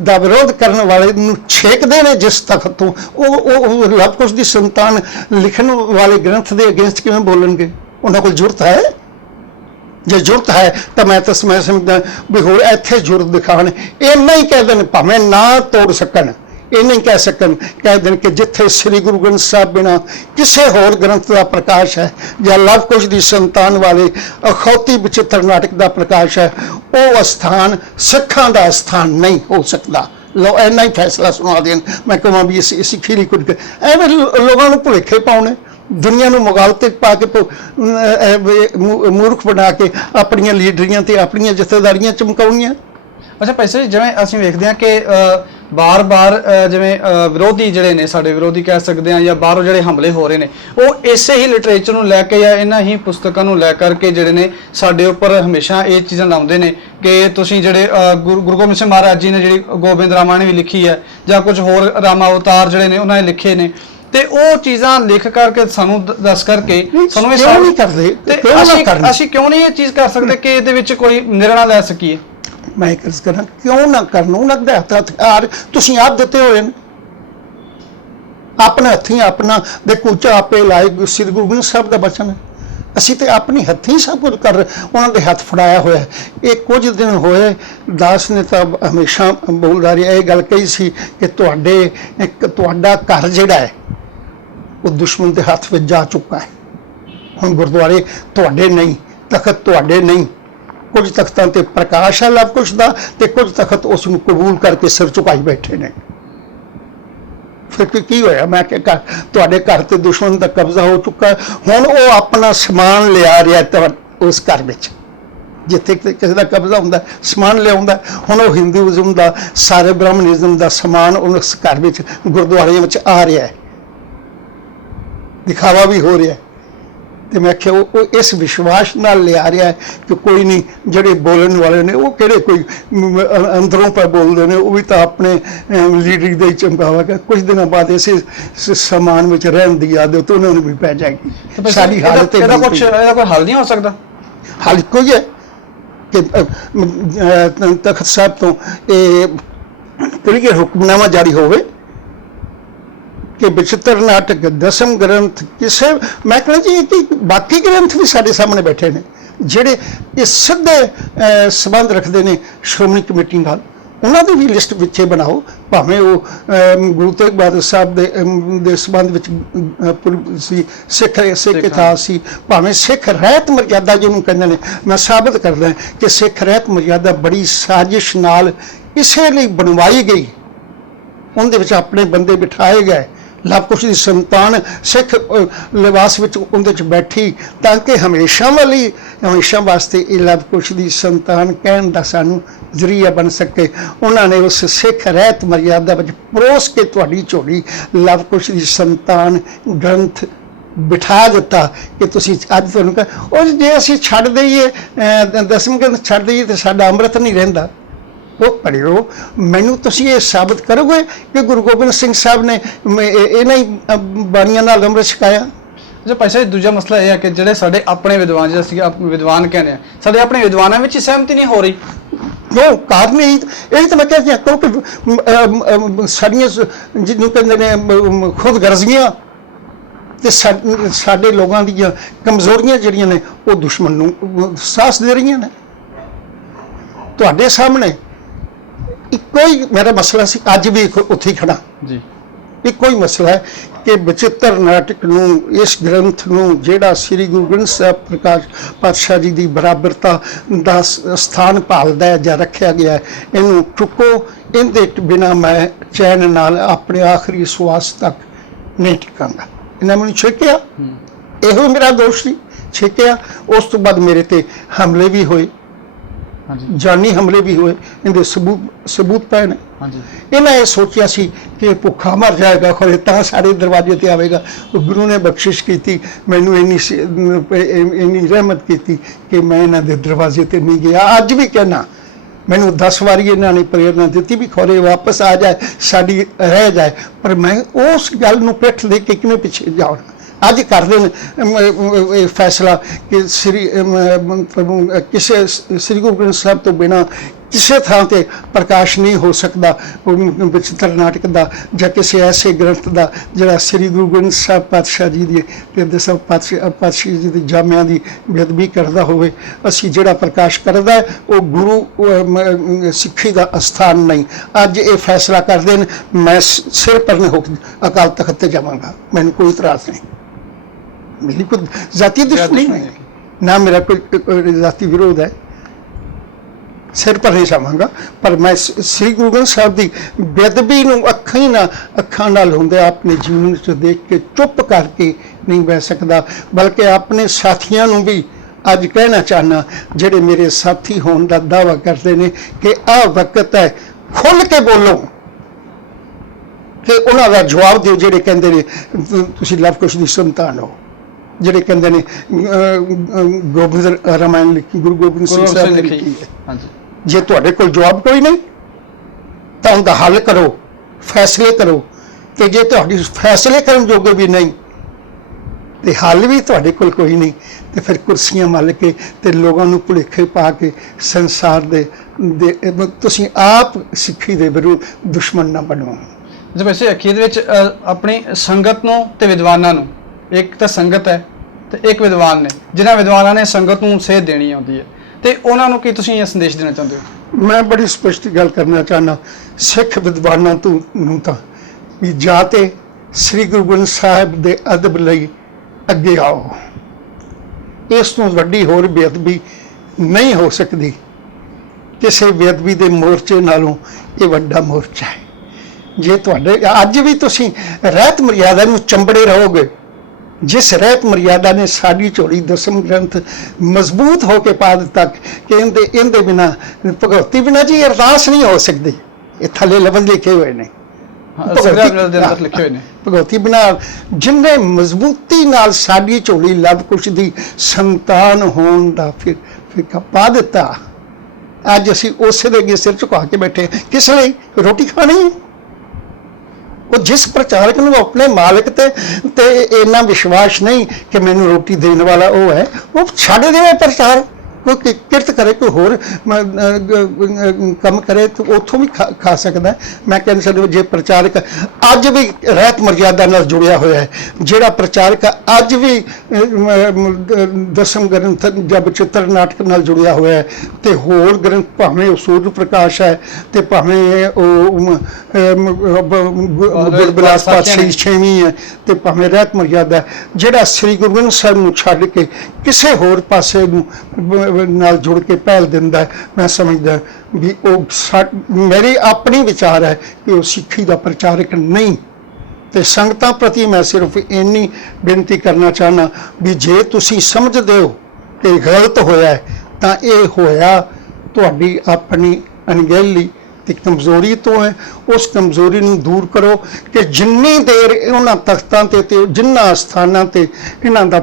ਦਾ ਵਿਰੋਧ ਕਰਨ ਵਾਲੇ ਨੂੰ ਛੇਕਦੇ ਨੇ ਜਿਸ ਤਖਤ ਤੋਂ, ਉਹ ਲਵ ਕੁਸ਼ ਦੀ ਸੰਤਾਨ ਲਿਖਣ ਵਾਲੇ ਗ੍ਰੰਥ ਦੇ ਅਗੇਂਸਟ ਕਿਵੇਂ ਬੋਲਣਗੇ? ਉਹਨਾਂ ਕੋਲ ਜ਼ਰੂਰਤ ਹੈ? ਜੇ ਜ਼ਰੂਰਤ ਹੈ ਤਾਂ ਮੈਂ ਸਮਝਦਾ ਵੀ ਹੋਰ ਇੱਥੇ ਜ਼ਰੂਰਤ ਦਿਖਾਉਣ, ਇਹ ਨਹੀਂ ਕਹਿ ਦੇਣ ਭਾਵੇਂ ਨਾ ਤੋੜ ਸਕਣ, ਇਹ ਨਹੀਂ ਕਹਿ ਸਕਣ, ਕਹਿ ਦੇਣ ਕਿ ਜਿੱਥੇ ਸ੍ਰੀ ਗੁਰੂ ਗ੍ਰੰਥ ਸਾਹਿਬ ਬਿਨਾਂ ਕਿਸੇ ਹੋਰ ਗ੍ਰੰਥ ਦਾ ਪ੍ਰਕਾਸ਼ ਹੈ ਜਾਂ ਲਵ ਕੁਸ਼ ਦੀ ਸੰਤਾਨ ਵਾਲੇ ਅਖੌਤੀ ਬਚਿੱਤਰ ਨਾਟਕ ਦਾ ਪ੍ਰਕਾਸ਼ ਹੈ, ਉਹ ਅਸਥਾਨ ਸਿੱਖਾਂ ਦਾ ਅਸਥਾਨ ਨਹੀਂ ਹੋ ਸਕਦਾ। ਲੋ ਇੰਨਾ ਹੀ ਫੈਸਲਾ ਸੁਣਾ ਦੇਣ। ਮੈਂ ਕਹਾਂ ਵੀ ਅਸੀਂ ਖੀਰੀ ਕੁਝ ਐਵੇਂ ਲੋਕਾਂ ਨੂੰ ਭੁਲੇਖੇ ਪਾਉਣੇ, ਦੁਨੀਆ ਨੂੰ ਮੁਗਾਲਤੇ ਪਾ ਕੇ ਮੂਰਖ ਬਣਾ ਕੇ ਆਪਣੀਆਂ ਲੀਡਰੀਆਂ ਤੇ ਆਪਣੀਆਂ ਜਥੇਦਾਰੀਆਂ ਚਮਕਾਉਣੀਆਂ। ਅੱਛਾ ਭਾਈ ਸਾਹਿਬ, ਜਿਵੇਂ ਅਸੀਂ ਵੇਖਦੇ ਹਾਂ ਕਿ ਬਾਰ-ਬਾਰ ਜਿਵੇਂ ਵਿਰੋਧੀ ਜਿਹੜੇ ਨੇ, ਸਾਡੇ ਵਿਰੋਧੀ ਕਹਿ ਸਕਦੇ ਹਾਂ, ਜਾਂ ਬਾਹਰੋਂ ਜਿਹੜੇ ਹਮਲੇ ਹੋ ਰਹੇ ਨੇ, ਉਹ ਇਸੇ ਹੀ ਲਿਟਰੇਚਰ ਨੂੰ ਲੈ ਕੇ ਜਾਂ ਇਹਨਾਂ ਹੀ ਪੁਸਤਕਾਂ ਨੂੰ ਲੈ ਕਰਕੇ ਜਿਹੜੇ ਨੇ ਸਾਡੇ ਉੱਪਰ ਹਮੇਸ਼ਾ ਇਹ ਚੀਜ਼ਾਂ ਲਾਉਂਦੇ ਨੇ ਕਿ ਤੁਸੀਂ ਜਿਹੜੇ ਗੁਰੂ ਗੋਬਿੰਦ ਸਿੰਘ ਮਹਾਰਾਜ ਜੀ ਨੇ ਜਿਹੜੀ ਗੋਬਿੰਦ ਰਾਮਾਇਣ ਵੀ ਲਿਖੀ ਹੈ, ਜਾਂ ਕੁਝ ਹੋਰ ਰਾਮਾ ਅਵਤਾਰ ਜਿਹੜੇ ਨੇ ਉਹਨਾਂ ਨੇ ਲਿਖੇ ਨੇ, ਤੇ ਉਹ ਚੀਜ਼ਾਂ ਲਿਖ ਕਰਕੇ ਸਾਨੂੰ ਦੱਸ ਕਰਕੇ ਸਾਨੂੰ ਇਹ ਨਹੀਂ ਕਰਦੇ ਤੇ ਅਸੀਂ ਕਿਉਂ ਨਹੀਂ ਇਹ ਚੀਜ਼ ਕਰ ਸਕਦੇ ਕਿ ਇਹਦੇ ਵਿੱਚ ਕੋਈ ਨਿਰਣਾ ਲੈ ਸਕੀਏ? ਮੈਂ ਕਿਸ ਕਰਾਂ, ਕਿਉਂ ਨਾ ਕਰਨ? ਉਹਨਾਂ ਦੇ ਹਥਿਆਰ ਤੁਸੀਂ ਆਪ ਦਿੱਤੇ ਹੋਏ ਨੇ, ਆਪਣੇ ਹੱਥੀਂ ਆਪਣਾ ਦੇ ਕੂਚਾ ਆਪੇ ਲਾਏ। ਸ੍ਰੀ ਗੁਰੂ ਗ੍ਰੰਥ ਸਾਹਿਬ ਦਾ ਬਚਨ ਹੈ, ਅਸੀਂ ਤੇ ਆਪਣੇ ਹੱਥੀਂ ਸਭ ਕੁਝ ਕਰ, ਉਹਨਾਂ ਦੇ ਹੱਥ ਫੜਾਇਆ ਹੋਇਆ। ਇਹ ਕੁਝ ਦਿਨ ਹੋਏ ਦਾਸ ਨੇ ਤਾਂ ਹਮੇਸ਼ਾ ਬੋਲਦਾ ਰਿਹਾ, ਇਹ ਗੱਲ ਕਹੀ ਸੀ ਕਿ ਤੁਹਾਡਾ ਘਰ ਜਿਹੜਾ ਹੈ ਉਹ ਦੁਸ਼ਮਣ ਦੇ ਹੱਥ ਵਿੱਚ ਜਾ ਚੁੱਕਾ ਹੈ। ਹੁਣ ਗੁਰਦੁਆਰੇ ਤੁਹਾਡੇ ਨਹੀਂ, ਤਖਤ ਤੁਹਾਡੇ ਨਹੀਂ, ਕੁਝ ਤਖਤਾਂ ਤੇ ਪ੍ਰਕਾਸ਼ ਹੈ ਲਵ ਕੁਸ਼ ਦਾ, ਤੇ ਕੁਝ ਤਖਤ ਉਸ ਨੂੰ ਕਬੂਲ ਕਰਕੇ ਸਿਰ ਝੁਕਾਈ ਬੈਠੇ ਨੇ। ਫਿਰ ਕੀ ਹੋਇਆ? ਮੈਂ ਕਿਹਾ ਤੁਹਾਡੇ ਘਰ ਤੇ ਦੁਸ਼ਮਣ ਦਾ ਕਬਜ਼ਾ ਹੋ ਚੁੱਕਾ ਹੈ, ਹੁਣ ਉਹ ਆਪਣਾ ਸਮਾਨ ਲਿਆ ਰਿਹਾ ਉਸ ਘਰ ਵਿੱਚ, ਜਿੱਥੇ ਕਿਸੇ ਦਾ ਕਬਜ਼ਾ ਹੁੰਦਾ ਸਮਾਨ ਲਿਆਉਂਦਾ। ਹੁਣ ਉਹ ਹਿੰਦੂਇਜ਼ਮ ਦਾ, ਸਾਰੇ ਬ੍ਰਾਹਮਣਿਜ਼ਮ ਦਾ ਸਮਾਨ ਉਸ ਘਰ ਵਿੱਚ ਗੁਰਦੁਆਰਿਆਂ ਵਿੱਚ ਆ ਰਿਹਾ ਹੈ, ਦਿਖਾਵਾ ਵੀ ਹੋ ਰਿਹਾ। ਤੇ ਮੈਂ ਕਿਹਾ ਉਹ ਇਸ ਵਿਸ਼ਵਾਸ ਨਾਲ ਲਿਆ ਰਿਹਾ ਹੈ ਕਿ ਕੋਈ ਨਹੀਂ, ਜਿਹੜੇ ਬੋਲਣ ਵਾਲੇ ਨੇ ਉਹ ਕਿਹੜੇ ਕੋਈ ਅੰਦਰੋਂ ਪੈ ਬੋਲਦੇ ਨੇ, ਉਹ ਵੀ ਤਾਂ ਆਪਣੇ ਲੀਡਰ ਦਾ ਹੀ ਚਮਕਾਵਾ ਕਰ। ਕੁਝ ਦਿਨਾਂ ਬਾਅਦ ਇਸੇ ਸਮਾਨ ਵਿੱਚ ਰਹਿਣ ਦੀ ਆਦਤ ਉਹਨਾਂ ਨੂੰ ਵੀ ਪੈ ਜਾਏਗੀ। ਸਾਡੀ ਹਾਲਤ ਇਹਦਾ ਕੋਈ ਹੱਲ ਨਹੀਂ ਹੋ ਸਕਦਾ। ਹੱਲ ਇੱਕੋ ਹੀ ਹੈ ਕਿ ਤਖਤ ਸਾਹਿਬ ਤੋਂ ਇਹ ਕਲੀਅਰ ਹੁਕਮਨਾਮਾ ਜਾਰੀ ਹੋਵੇ ਕਿ ਬਚਿੱਤਰ ਨਾਟਕ ਦਸਮ ਗ੍ਰੰਥ ਕਿਸੇ, ਮੈਂ ਕਹਿੰਦਾ ਜੀ ਕਿ ਬਾਕੀ ਗ੍ਰੰਥ ਵੀ ਸਾਡੇ ਸਾਹਮਣੇ ਬੈਠੇ ਨੇ ਜਿਹੜੇ ਇਹ ਸਿੱਧੇ ਸੰਬੰਧ ਰੱਖਦੇ ਨੇ ਸ਼੍ਰੋਮਣੀ ਕਮੇਟੀ ਨਾਲ, ਉਹਨਾਂ ਦੀ ਵੀ ਲਿਸਟ ਵਿੱਚੇ ਬਣਾਓ। ਭਾਵੇਂ ਉਹ ਗੁਰੂ ਤੇਗ ਬਹਾਦਰ ਸਾਹਿਬ ਦੇ ਸੰਬੰਧ ਵਿੱਚ ਸੀ, ਸਿੱਖ ਇਤਿਹਾਸ ਸੀ, ਭਾਵੇਂ ਸਿੱਖ ਰਹਿਤ ਮਰਜ਼ਾਦਾ ਜਿਹਨੂੰ ਕਹਿੰਦੇ ਨੇ। ਮੈਂ ਸਾਬਤ ਕਰਦਾ ਕਿ ਸਿੱਖ ਰਹਿਤ ਮਰਜ਼ਾਦਾ ਬੜੀ ਸਾਜ਼ਿਸ਼ ਨਾਲ ਇਸੇ ਲਈ ਬਣਵਾਈ ਗਈ, ਉਹਦੇ ਵਿੱਚ ਆਪਣੇ ਬੰਦੇ ਬਿਠਾਏ ਗਏ, ਲਵ ਕੁਸ਼ ਦੀ ਸੰਤਾਨ ਸਿੱਖ ਲਿਬਾਸ ਵਿੱਚ ਉਹਦੇ 'ਚ ਬੈਠੀ, ਤਾਂ ਕਿ ਹਮੇਸ਼ਾ ਵਾਸਤੇ ਇਹ ਲਵ ਕੁਸ਼ ਦੀ ਸੰਤਾਨ ਕਹਿਣ ਦਾ ਸਾਨੂੰ ਜ਼ਰੀਆ ਬਣ ਸਕੇ। ਉਹਨਾਂ ਨੇ ਉਸ ਸਿੱਖ ਰਹਿਤ ਮਰਜ਼ਾਦਾ ਵਿੱਚ ਪਰੋਸ ਕੇ ਤੁਹਾਡੀ ਝੋਲੀ ਲਵ ਕੁਸ਼ ਦੀ ਸੰਤਾਨ ਗ੍ਰੰਥ ਬਿਠਾ ਦਿੱਤਾ ਕਿ ਤੁਸੀਂ ਅੱਜ ਤੁਹਾਨੂੰ ਉਹ ਜੇ ਅਸੀਂ ਛੱਡ ਦਈਏ, ਦਸਮ ਗ੍ਰੰਥ ਛੱਡ ਦਈਏ ਤਾਂ ਸਾਡਾ ਅੰਮ੍ਰਿਤ ਨਹੀਂ ਰਹਿੰਦਾ। ਉਹ ਪੜ੍ਹਿਓ, ਮੈਨੂੰ ਤੁਸੀਂ ਇਹ ਸਾਬਤ ਕਰੋਗੇ ਕਿ ਗੁਰੂ ਗੋਬਿੰਦ ਸਿੰਘ ਸਾਹਿਬ ਨੇ ਇਹਨਾਂ ਹੀ ਬਾਣੀਆਂ ਨਾਲ ਅੰਮ੍ਰਿਤ ਛਕਾਇਆ? ਜੇ ਭਾਈ ਸਾਹਿਬ, ਦੂਜਾ ਮਸਲਾ ਇਹ ਹੈ ਕਿ ਜਿਹੜੇ ਸਾਡੇ ਆਪਣੇ ਵਿਦਵਾਨ, ਜਿਹੜਾ ਅਸੀਂ ਵਿਦਵਾਨ ਕਹਿੰਦੇ ਆ, ਸਾਡੇ ਆਪਣੇ ਵਿਦਵਾਨਾਂ ਵਿੱਚ ਸਹਿਮਤੀ ਨਹੀਂ ਹੋ ਰਹੀ। ਉਹ ਕਾਰਨ ਇਹ ਤਾਂ ਮੈਂ ਕਹਿੰਦਾ ਕਿਉਂਕਿ ਸਾਡੀਆਂ ਜਿਹਨੂੰ ਕਹਿੰਦੇ ਨੇ ਖੁਦ ਗਰਜ਼ੀਆਂ ਤੇ ਸਾਡੇ ਲੋਕਾਂ ਦੀਆਂ ਕਮਜ਼ੋਰੀਆਂ ਜਿਹੜੀਆਂ ਨੇ ਉਹ ਦੁਸ਼ਮਣ ਨੂੰ ਸਾਥ ਦੇ ਰਹੀਆਂ ਨੇ। ਤੁਹਾਡੇ ਸਾਹਮਣੇ ਇੱਕੋ ਹੀ ਮੇਰਾ ਮਸਲਾ ਸੀ, ਅੱਜ ਵੀ ਉੱਥੇ ਹੀ ਖੜਾ ਜੀ। ਇੱਕੋ ਹੀ ਮਸਲਾ ਹੈ ਕਿ ਬਚਿੱਤਰ ਨਾਟਕ ਨੂੰ, ਇਸ ਗ੍ਰੰਥ ਨੂੰ ਜਿਹੜਾ ਸ੍ਰੀ ਗੁਰੂ ਗ੍ਰੰਥ ਸਾਹਿਬ ਪ੍ਰਕਾਸ਼ ਪਾਤਸ਼ਾਹ ਜੀ ਦੀ ਬਰਾਬਰਤਾ ਦਾ ਸਥਾਨ ਭਾਲਦਾ ਹੈ ਜਾਂ ਰੱਖਿਆ ਗਿਆ ਹੈ, ਇਹਨੂੰ ਚੁੱਕੋ। ਇਹਦੇ ਬਿਨਾਂ ਮੈਂ ਚੈਨ ਨਾਲ ਆਪਣੇ ਆਖਰੀ ਸਵਾਸ ਤੱਕ ਨਹੀਂ ਟਿਕਾਂਗਾ। ਇਹਨਾਂ ਮੈਨੂੰ ਛੇਕਿਆ, ਇਹੋ ਮੇਰਾ ਦੋਸ਼ ਸੀ, ਛੇਕਿਆ। ਉਸ ਤੋਂ ਬਾਅਦ ਮੇਰੇ ਤੇ ਹਮਲੇ ਵੀ ਹੋਏ, ਜਾਨੀ ਹਮਲੇ ਵੀ ਹੋਏ, ਇਹਦੇ ਸਬੂਤ ਪਏ ਨੇ। ਇਹਨਾਂ ਇਹ ਸੋਚਿਆ ਸੀ ਕਿ ਭੁੱਖਾ ਮਰ ਜਾਏਗਾ ਖਰੇ ਤਾਂ ਸਾਡੇ ਦਰਵਾਜ਼ੇ ਤੇ ਆਵੇਗਾ। ਗੁਰੂ ਨੇ ਬਖਸ਼ਿਸ਼ ਕੀਤੀ, ਮੈਨੂੰ ਇੰਨੀ ਰਹਿਮਤ ਕੀਤੀ ਕਿ ਮੈਂ ਇਹਨਾਂ ਦੇ ਦਰਵਾਜ਼ੇ ਤੇ ਨਹੀਂ ਗਿਆ। ਅੱਜ ਵੀ ਕਹਿਣਾ, ਮੈਨੂੰ 10 ਵਾਰੀ ਇਹਨਾਂ ਨੇ ਪ੍ਰੇਰਨਾ ਦਿੱਤੀ ਵੀ ਖਰੇ ਵਾਪਸ ਆ ਜਾਏ, ਸਾਡੀ ਰਹਿ ਜਾਏ, ਪਰ ਮੈਂ ਉਸ ਗੱਲ ਨੂੰ ਪਿੱਠ ਦੇ ਕੇ ਕਿਵੇਂ ਪਿੱਛੇ ਜਾਵਾਂ। ਅੱਜ ਕਰਦੇ ਨੇ ਫੈਸਲਾ ਕਿ ਸ੍ਰੀ ਗੁਰੂ ਗ੍ਰੰਥ ਸਾਹਿਬ ਤੋਂ ਬਿਨਾਂ ਕਿਸੇ ਥਾਂ ਤੇ ਪ੍ਰਕਾਸ਼ ਨਹੀਂ ਹੋ ਸਕਦਾ ਉਹ ਵਿਚਿਤਰ ਨਾਟਕ ਦਾ ਜਾਂ ਕਿਸੇ ਐਸੇ ਗ੍ਰੰਥ ਦਾ ਜਿਹੜਾ ਸ੍ਰੀ ਗੁਰੂ ਗੋਬਿੰਦ ਸਾਹਿਬ ਪਾਤਸ਼ਾਹ ਜੀ ਦੀ ਤੇ ਦਸਾਂ ਪਾਤਸ਼ਾਹ ਜੀ ਦੇ ਜਾਮਿਆਂ ਦੀ ਬੇਅਦਬੀ ਕਰਦਾ ਹੋਵੇ। ਅਸੀਂ ਜਿਹੜਾ ਪ੍ਰਕਾਸ਼ ਕਰਦਾ ਹੈ ਉਹ ਗੁਰੂ ਸਿੱਖੀ ਦਾ ਅਸਥਾਨ ਨਹੀਂ। ਅੱਜ ਇਹ ਫੈਸਲਾ ਕਰਦੇ ਨੇ, ਮੈਂ ਸਿਰ ਪਰਨੇ ਹੋ ਕੇ ਅਕਾਲ ਤਖਤ ਤੇ ਜਾਵਾਂਗਾ, ਮੈਨੂੰ ਕੋਈ ਇਤਰਾਜ਼ ਨਹੀਂ। ਮੇਰੀ ਕੋਈ ਜ਼ਾਤੀ ਦੁਸ਼ਮਣੀ ਨਹੀਂ, ਨਾ ਮੇਰਾ ਕੋਈ ਜ਼ਾਤੀ ਵਿਰੋਧ ਹੈ, ਸਿਰ ਪਰ ਨਹੀਂ ਜਾਵਾਂਗਾ, ਪਰ ਮੈਂ ਸ੍ਰੀ ਗੁਰੂ ਗ੍ਰੰਥ ਸਾਹਿਬ ਦੀ ਬੇਅਦਬੀ ਨੂੰ ਅੱਖਾਂ ਨਾਲ ਹੁੰਦੇ ਆਪਣੇ ਜੀਵਨ ਵਿੱਚ ਦੇਖ ਕੇ ਚੁੱਪ ਕਰਕੇ ਨਹੀਂ ਬਹਿ ਸਕਦਾ। ਬਲਕਿ ਆਪਣੇ ਸਾਥੀਆਂ ਨੂੰ ਵੀ ਅੱਜ ਕਹਿਣਾ ਚਾਹੁੰਦਾ, ਜਿਹੜੇ ਮੇਰੇ ਸਾਥੀ ਹੋਣ ਦਾ ਦਾਅਵਾ ਕਰਦੇ ਨੇ ਕਿ ਆਹ ਵਕਤ ਹੈ ਖੁੱਲ੍ਹ ਕੇ ਬੋਲੋ, ਕਿ ਉਹਨਾਂ ਦਾ ਜਵਾਬ ਦਿਓ ਜਿਹੜੇ ਕਹਿੰਦੇ ਨੇ ਤੁਸੀਂ ਲਵ ਕੁਸ਼ ਦੀ ਸੰਤਾਨ ਹੋ, ਜਿਹੜੇ ਕਹਿੰਦੇ ਨੇ ਗੋਬਿੰਦ ਰਾਮਾਇਣ ਲਿਖੀ ਗੁਰੂ ਗੋਬਿੰਦ ਸਿੰਘ ਸਾਹਿਬ ਨੇ ਲਿਖੀ ਹੈ। ਜੇ ਤੁਹਾਡੇ ਕੋਲ ਜਵਾਬ ਕੋਈ ਨਹੀਂ ਤਾਂ ਉਹਦਾ ਹੱਲ ਕਰੋ, ਫੈਸਲੇ ਕਰੋ। ਤੇ ਜੇ ਤੁਹਾਡੀ ਫੈਸਲੇ ਕਰਨ ਜੋਗੇ ਵੀ ਨਹੀਂ ਤੇ ਹੱਲ ਵੀ ਤੁਹਾਡੇ ਕੋਲ ਕੋਈ ਨਹੀਂ, ਤੇ ਫਿਰ ਕੁਰਸੀਆਂ ਮੱਲ ਕੇ ਤੇ ਲੋਕਾਂ ਨੂੰ ਭੁਲੇਖੇ ਪਾ ਕੇ ਸੰਸਾਰ ਦੇ ਤੁਸੀਂ ਆਪ ਸਿੱਖੀ ਦੇ ਵਿਰੁੱਧ ਦੁਸ਼ਮਣ ਨਾ ਬਣੋ। ਜੇ ਵੈਸੇ ਅਖੀਰ ਵਿੱਚ ਆਪਣੀ ਸੰਗਤ ਨੂੰ ਤੇ ਵਿਦਵਾਨਾਂ ਨੂੰ, ਇੱਕ ਤਾਂ ਸੰਗਤ ਹੈ ਤੇ ਇੱਕ ਵਿਦਵਾਨ ਨੇ, ਜਿਨ੍ਹਾਂ ਵਿਦਵਾਨਾਂ ਨੇ ਸੰਗਤ ਨੂੰ ਸੇਧ ਦੇਣੀ ਆਉਂਦੀ ਹੈ, ਤੇ ਉਹਨਾਂ ਨੂੰ ਕੀ ਤੁਸੀਂ ਇਹ ਸੰਦੇਸ਼ ਦੇਣਾ ਚਾਹੁੰਦੇ ਹੋ? ਮੈਂ ਬੜੀ ਸਪਸ਼ਟ ਗੱਲ ਕਰਨਾ ਚਾਹੁੰਦਾ, ਸਿੱਖ ਵਿਦਵਾਨਾਂ ਨੂੰ ਤਾਂ ਵੀ ਜਾਂ ਤੇ ਸ੍ਰੀ ਗੁਰੂ ਗ੍ਰੰਥ ਸਾਹਿਬ ਦੇ ਅਦਬ ਲਈ ਅੱਗੇ ਆਓ, ਇਸ ਤੋਂ ਵੱਡੀ ਹੋਰ ਬੇਅਦਬੀ ਨਹੀਂ ਹੋ ਸਕਦੀ। ਕਿਸੇ ਬੇਅਦਬੀ ਦੇ ਮੋਰਚੇ ਨਾਲੋਂ ਇਹ ਵੱਡਾ ਮੋਰਚਾ ਹੈ। ਜੇ ਤੁਹਾਡੇ ਅੱਜ ਵੀ ਤੁਸੀਂ ਰਹਿਤ ਮਰਿਆਦਾ ਨੂੰ ਚੰਬੜੇ ਰਹੋਗੇ, ਜਿਸ ਰਹਿਤ ਮਰਿਆਦਾ ਨੇ ਸਾਡੀ ਝੋਲੀ ਦਸਮ ਗ੍ਰੰਥ ਮਜ਼ਬੂਤ ਹੋ ਕੇ ਪਾ ਦਿੱਤਾ ਕਿ ਇਹਦੇ ਬਿਨਾ ਭਗਵਤੀ ਬਿਨਾ ਜੀ ਅਰਦਾਸ ਨਹੀਂ ਹੋ ਸਕਦੀ। ਇਹ ਥੱਲੇ ਲਫ਼ਜ਼ ਲਿਖੇ ਹੋਏ ਨੇ, ਭਗਵਤੀ ਬਿਨਾ ਜਿੰਨੇ ਮਜ਼ਬੂਤੀ ਨਾਲ ਸਾਡੀ ਝੋਲੀ ਲਵ ਕੁਸ਼ ਦੀ ਸੰਤਾਨ ਹੋਣ ਦਾ ਫਿਰ ਪਾ ਦਿੱਤਾ, ਅੱਜ ਅਸੀਂ ਉਸੇ ਦੇ ਅੱਗੇ ਸਿਰ ਝੁਕਾ ਕੇ ਬੈਠੇ। ਕਿਸ ਲਈ? ਰੋਟੀ ਖਾਣੀ। ਉਹ ਜਿਸ ਪ੍ਰਚਾਰਕ ਨੂੰ ਆਪਣੇ ਮਾਲਕ ਤੇ ਇੰਨਾ ਵਿਸ਼ਵਾਸ ਨਹੀਂ ਕਿ ਮੈਨੂੰ ਰੋਟੀ ਦੇਣ ਵਾਲਾ ਉਹ ਹੈ, ਉਹ ਛੱਡ ਦੇਵੇ ਪ੍ਰਚਾਰ, ਕੋਈ ਕਿਰਤ ਕਰੇ, ਕੋਈ ਹੋਰ ਕੰਮ ਕਰੇ ਤਾਂ ਉੱਥੋਂ ਵੀ ਖਾ ਸਕਦਾ। ਮੈਂ ਕਹਿੰਦਾ ਸਕਦਾ ਜੇ ਪ੍ਰਚਾਰਕ ਅੱਜ ਵੀ ਰਹਿਤ ਮਰਿਆਦਾ ਨਾਲ ਜੁੜਿਆ ਹੋਇਆ ਹੈ, ਜਿਹੜਾ ਪ੍ਰਚਾਰਕ ਅੱਜ ਵੀ ਦਸਮ ਗ੍ਰੰਥ ਜਾਂ ਬਚਿੱਤਰ ਨਾਟਕ ਨਾਲ ਜੁੜਿਆ ਹੋਇਆ ਹੈ, ਤੇ ਹੋਰ ਗ੍ਰੰਥ ਭਾਵੇਂ ਉਹ ਸੂਰਜ ਪ੍ਰਕਾਸ਼ ਹੈ ਤੇ ਭਾਵੇਂ ਉਹ ਗੁਰਬਿਲਾਸ ਪਾਤਸ਼ਾਹੀ ਛੇਵੀਂ ਹੈ ਤੇ ਭਾਵੇਂ ਰਹਿਤ ਮਰਿਆਦਾ, ਜਿਹੜਾ ਸ੍ਰੀ ਗੁਰੂ ਗ੍ਰੰਥ ਸਾਹਿਬ ਨੂੰ ਛੱਡ ਕੇ ਕਿਸੇ ਹੋਰ ਪਾਸੇ ਨੂੰ ਨਾਲ ਜੁੜ ਕੇ ਪਹਿਲ ਦਿੰਦਾ, ਮੈਂ ਸਮਝਦਾ ਵੀ ਉਹ ਮੇਰੀ ਆਪਣੀ ਵਿਚਾਰ ਹੈ ਕਿ ਉਹ ਸਿੱਖੀ ਦਾ ਪ੍ਰਚਾਰਕ ਨਹੀਂ। ਤੇ ਸੰਗਤਾਂ ਪ੍ਰਤੀ ਮੈਂ ਸਿਰਫ ਇੰਨੀ ਬੇਨਤੀ ਕਰਨਾ ਚਾਹੁੰਦਾ ਵੀ ਜੇ ਤੁਸੀਂ ਸਮਝਦੇ ਹੋ ਕਿ ਗਲਤ ਹੋਇਆ ਤਾਂ ਇਹ ਹੋਇਆ ਤੁਹਾਡੀ ਆਪਣੀ ਅਣਗਹਿਲੀ ਤੇ ਕਮਜ਼ੋਰੀ ਤੋਂ ਹੈ। ਉਸ ਕਮਜ਼ੋਰੀ ਨੂੰ ਦੂਰ ਕਰੋ ਕਿ ਜਿੰਨੀ ਦੇਰ ਉਹਨਾਂ ਤਖਤਾਂ ਤੇ ਜਿਨ੍ਹਾਂ ਸਥਾਨਾਂ ਤੇ ਇਹਨਾਂ ਦਾ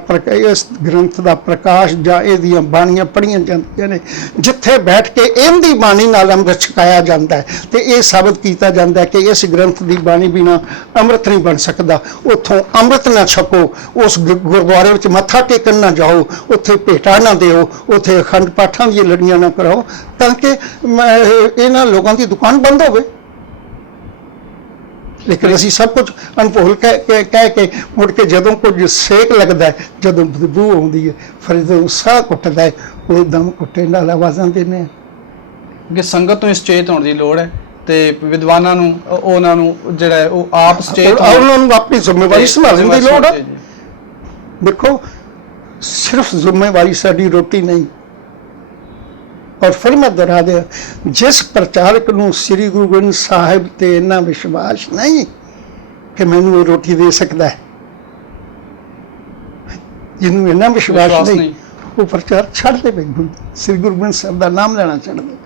ਇਸ ਗ੍ਰੰਥ ਦਾ ਪ੍ਰਕਾਸ਼ ਜਾਂ ਇਹਦੀਆਂ ਬਾਣੀਆਂ ਪੜ੍ਹੀਆਂ ਜਾਂਦੀਆਂ ਨੇ, ਜਿੱਥੇ ਬੈਠ ਕੇ ਇਹਦੀ ਬਾਣੀ ਨਾਲ ਅੰਮ੍ਰਿਤ ਛਕਾਇਆ ਜਾਂਦਾ ਹੈ ਤੇ ਇਹ ਸਾਬਤ ਕੀਤਾ ਜਾਂਦਾ ਹੈ ਕਿ ਇਸ ਗ੍ਰੰਥ ਦੀ ਬਾਣੀ ਬਿਨਾਂ ਅੰਮ੍ਰਿਤ ਨਹੀਂ ਬਣ ਸਕਦਾ, ਉੱਥੋਂ ਅੰਮ੍ਰਿਤ ਨਾ ਛਕੋ, ਉਸ ਗੁਰਦੁਆਰੇ ਵਿੱਚ ਮੱਥਾ ਟੇਕਣ ਨਾ ਜਾਓ, ਉੱਥੇ ਭੇਟਾ ਨਾ ਦਿਓ, ਉੱਥੇ ਅਖੰਡ ਪਾਠਾਂ ਦੀਆਂ ਲੜੀਆਂ ਨਾ ਕਰਾਓ, ਤਾਂ ਕਿ ਇਹਨਾਂ ਲੋਕਾਂ ਦੀ ਦੁਕਾਨ ਬੰਦ ਹੋਵੇ। ਲੇਕਿਨ ਅਸੀਂ ਸਭ ਕੁਝ ਅਨਭੁੱਲ ਕਹਿ ਕੇ ਮੁੜ ਕੇ ਜਦੋਂ ਕੁਝ ਸੇਕ ਲੱਗਦਾ ਹੈ, ਜਦੋਂ ਬਦਬੂ ਆਉਂਦੀ ਹੈ, ਫਿਰ ਜਦੋਂ ਸਾਹ ਘੁੱਟਦਾ ਹੈ, ਉਹ ਦਮ ਘੁੱਟੇ ਨਾਲ ਆਵਾਜ਼ਾਂ ਦਿੰਦੇ ਆ ਕਿ ਸੰਗਤ ਨੂੰ ਇਸ ਚੇਤ ਹੋਣ ਦੀ ਲੋੜ ਹੈ ਤੇ ਵਿਦਵਾਨਾਂ ਨੂੰ ਉਹਨਾਂ ਨੂੰ ਜਿਹੜਾ ਉਹ ਆਪ ਸਚੇਤ ਉਹਨਾਂ ਨੂੰ ਆਪਣੀ ਜ਼ਿੰਮੇਵਾਰੀ ਸੰਭਾਲਣ ਦੀ ਲੋੜ ਹੈ। ਦੇਖੋ, ਸਿਰਫ ਜ਼ਿੰਮੇਵਾਰੀ ਸਾਡੀ ਰੋਟੀ ਨਹੀਂ। ਔਰ ਫਿਰ ਮੈਂ ਦੁਹਰਾ ਦਿਆਂ, ਜਿਸ ਪ੍ਰਚਾਰਕ ਨੂੰ ਸ੍ਰੀ ਗੁਰੂ ਗ੍ਰੰਥ ਸਾਹਿਬ ਤੇ ਇੰਨਾ ਵਿਸ਼ਵਾਸ ਨਹੀਂ ਕਿ ਮੈਨੂੰ ਉਹ ਰੋਟੀ ਦੇ ਸਕਦਾ ਹੈ, ਜਿਹਨੂੰ ਇੰਨਾ ਵਿਸ਼ਵਾਸ ਨਹੀਂ, ਉਹ ਪ੍ਰਚਾਰ ਛੱਡ ਦੇਵੇ, ਸ੍ਰੀ ਗੁਰੂ ਗ੍ਰੰਥ ਸਾਹਿਬ ਦਾ ਨਾਮ ਲੈਣਾ ਛੱਡ ਦੇਵੇ।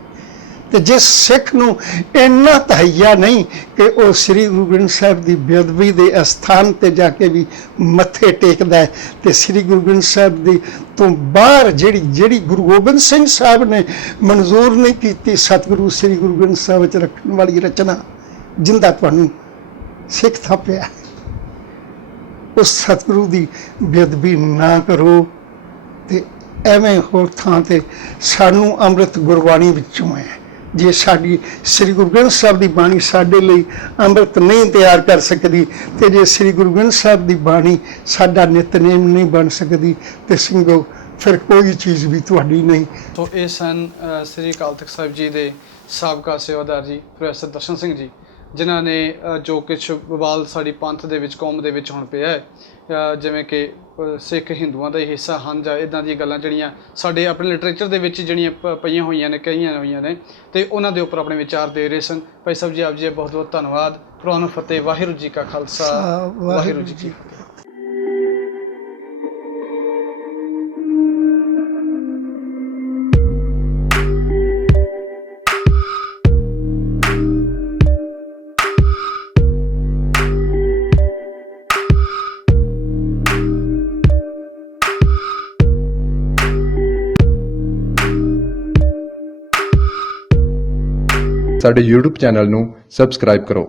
ਤੇ ਜਿਸ ਸਿੱਖ ਨੂੰ ਇੰਨਾ ਤਹਈਆ ਨਹੀਂ ਕਿ ਉਹ ਸ੍ਰੀ ਗੁਰੂ ਗ੍ਰੰਥ ਸਾਹਿਬ ਦੀ ਬੇਅਦਬੀ ਦੇ ਅਸਥਾਨ ਤੇ ਜਾ ਕੇ ਵੀ ਮੱਥੇ ਟੇਕਦਾ ਹੈ, ਤੇ ਸ੍ਰੀ ਗੁਰੂ ਗ੍ਰੰਥ ਸਾਹਿਬ ਦੀ ਤੋਂ ਬਾਹਰ ਜਿਹੜੀ ਗੁਰੂ ਗੋਬਿੰਦ ਸਿੰਘ ਸਾਹਿਬ ਨੇ ਮਨਜ਼ੂਰ ਨਹੀਂ ਕੀਤੀ, ਸਤਿਗੁਰੂ ਸ੍ਰੀ ਗੁਰੂ ਗ੍ਰੰਥ ਸਾਹਿਬ ਵਿੱਚ ਰੱਖਣ ਵਾਲੀ ਰਚਨਾ, ਜਿੰਦਾ ਤੁਹਾਨੂੰ ਸਿੱਖ ਥਾਪਿਆ, ਉਸ ਸਤਿਗੁਰੂ ਦੀ ਬੇਅਦਬੀ ਨਾ ਕਰੋ। ਤੇ ਐਵੇਂ ਹੋਰ ਥਾਂ ਤੇ ਸਾਨੂੰ ਅੰਮ੍ਰਿਤ ਗੁਰਬਾਣੀ ਵਿੱਚੋਂ ਹੈ, ਜੇ ਸਾਡੀ ਸ੍ਰੀ ਗੁਰੂ ਗ੍ਰੰਥ ਸਾਹਿਬ ਦੀ ਬਾਣੀ ਸਾਡੇ ਲਈ ਅੰਮ੍ਰਿਤ ਨਹੀਂ ਤਿਆਰ ਕਰ ਸਕਦੀ, ਤੇ ਜੇ ਸ੍ਰੀ ਗੁਰੂ ਗ੍ਰੰਥ ਸਾਹਿਬ ਦੀ ਬਾਣੀ ਸਾਡਾ ਨਿਤਨੇਮ ਨਹੀਂ ਬਣ ਸਕਦੀ, ਤੇ ਸਿੰਘੋ ਫਿਰ ਕੋਈ ਚੀਜ਼ ਵੀ ਤੁਹਾਡੀ ਨਹੀਂ। ਸੋ ਇਹ ਸਨ ਸ੍ਰੀ ਅਕਾਲ ਤਖਤ ਸਾਹਿਬ ਜੀ ਦੇ ਸਾਬਕਾ ਸੇਵਾਦਾਰ ਜੀ ਪ੍ਰੋਫੈਸਰ ਦਰਸ਼ਨ ਸਿੰਘ ਜੀ, ਜਿਨ੍ਹਾਂ ਨੇ ਜੋ ਕੁਛ ਬਵਾਲ ਸਾਡੀ ਪੰਥ ਦੇ ਵਿੱਚ ਕੌਮ ਦੇ ਵਿੱਚ ਹੁਣ ਪਿਆ ਹੈ, ਜਿਵੇਂ ਕਿ ਸਿੱਖ ਹਿੰਦੂਆਂ ਦਾ ਹੀ ਹਿੱਸਾ ਹਨ ਜਾਂ ਇੱਦਾਂ ਦੀਆਂ ਗੱਲਾਂ ਜਿਹੜੀਆਂ ਸਾਡੇ ਆਪਣੇ ਲਿਟਰੇਚਰ ਦੇ ਵਿੱਚ ਜਿਹੜੀਆਂ ਪਈਆਂ ਹੋਈਆਂ ਨੇ, ਕਹੀਆਂ ਹੋਈਆਂ ਨੇ, ਤੇ ਉਹਨਾਂ ਦੇ ਉੱਪਰ ਆਪਣੇ ਵਿਚਾਰ ਦੇ ਰਹੇ ਸਨ। ਭਾਈ ਸਾਹਿਬ ਜੀ, ਆਪ ਜੀ ਬਹੁਤ ਬਹੁਤ ਧੰਨਵਾਦ। ਪੁਰਾਣ ਨੂੰ ਫਤਿਹ। ਵਾਹਿਗੁਰੂ ਜੀ ਕਾ ਖਾਲਸਾ, ਵਾਹਿਗੁਰੂ ਜੀ ਕੀ ਫਤਿਹ। ਸਾਡੇ YouTube ਚੈਨਲ ਨੂੰ ਸਬਸਕ੍ਰਾਈਬ ਕਰੋ।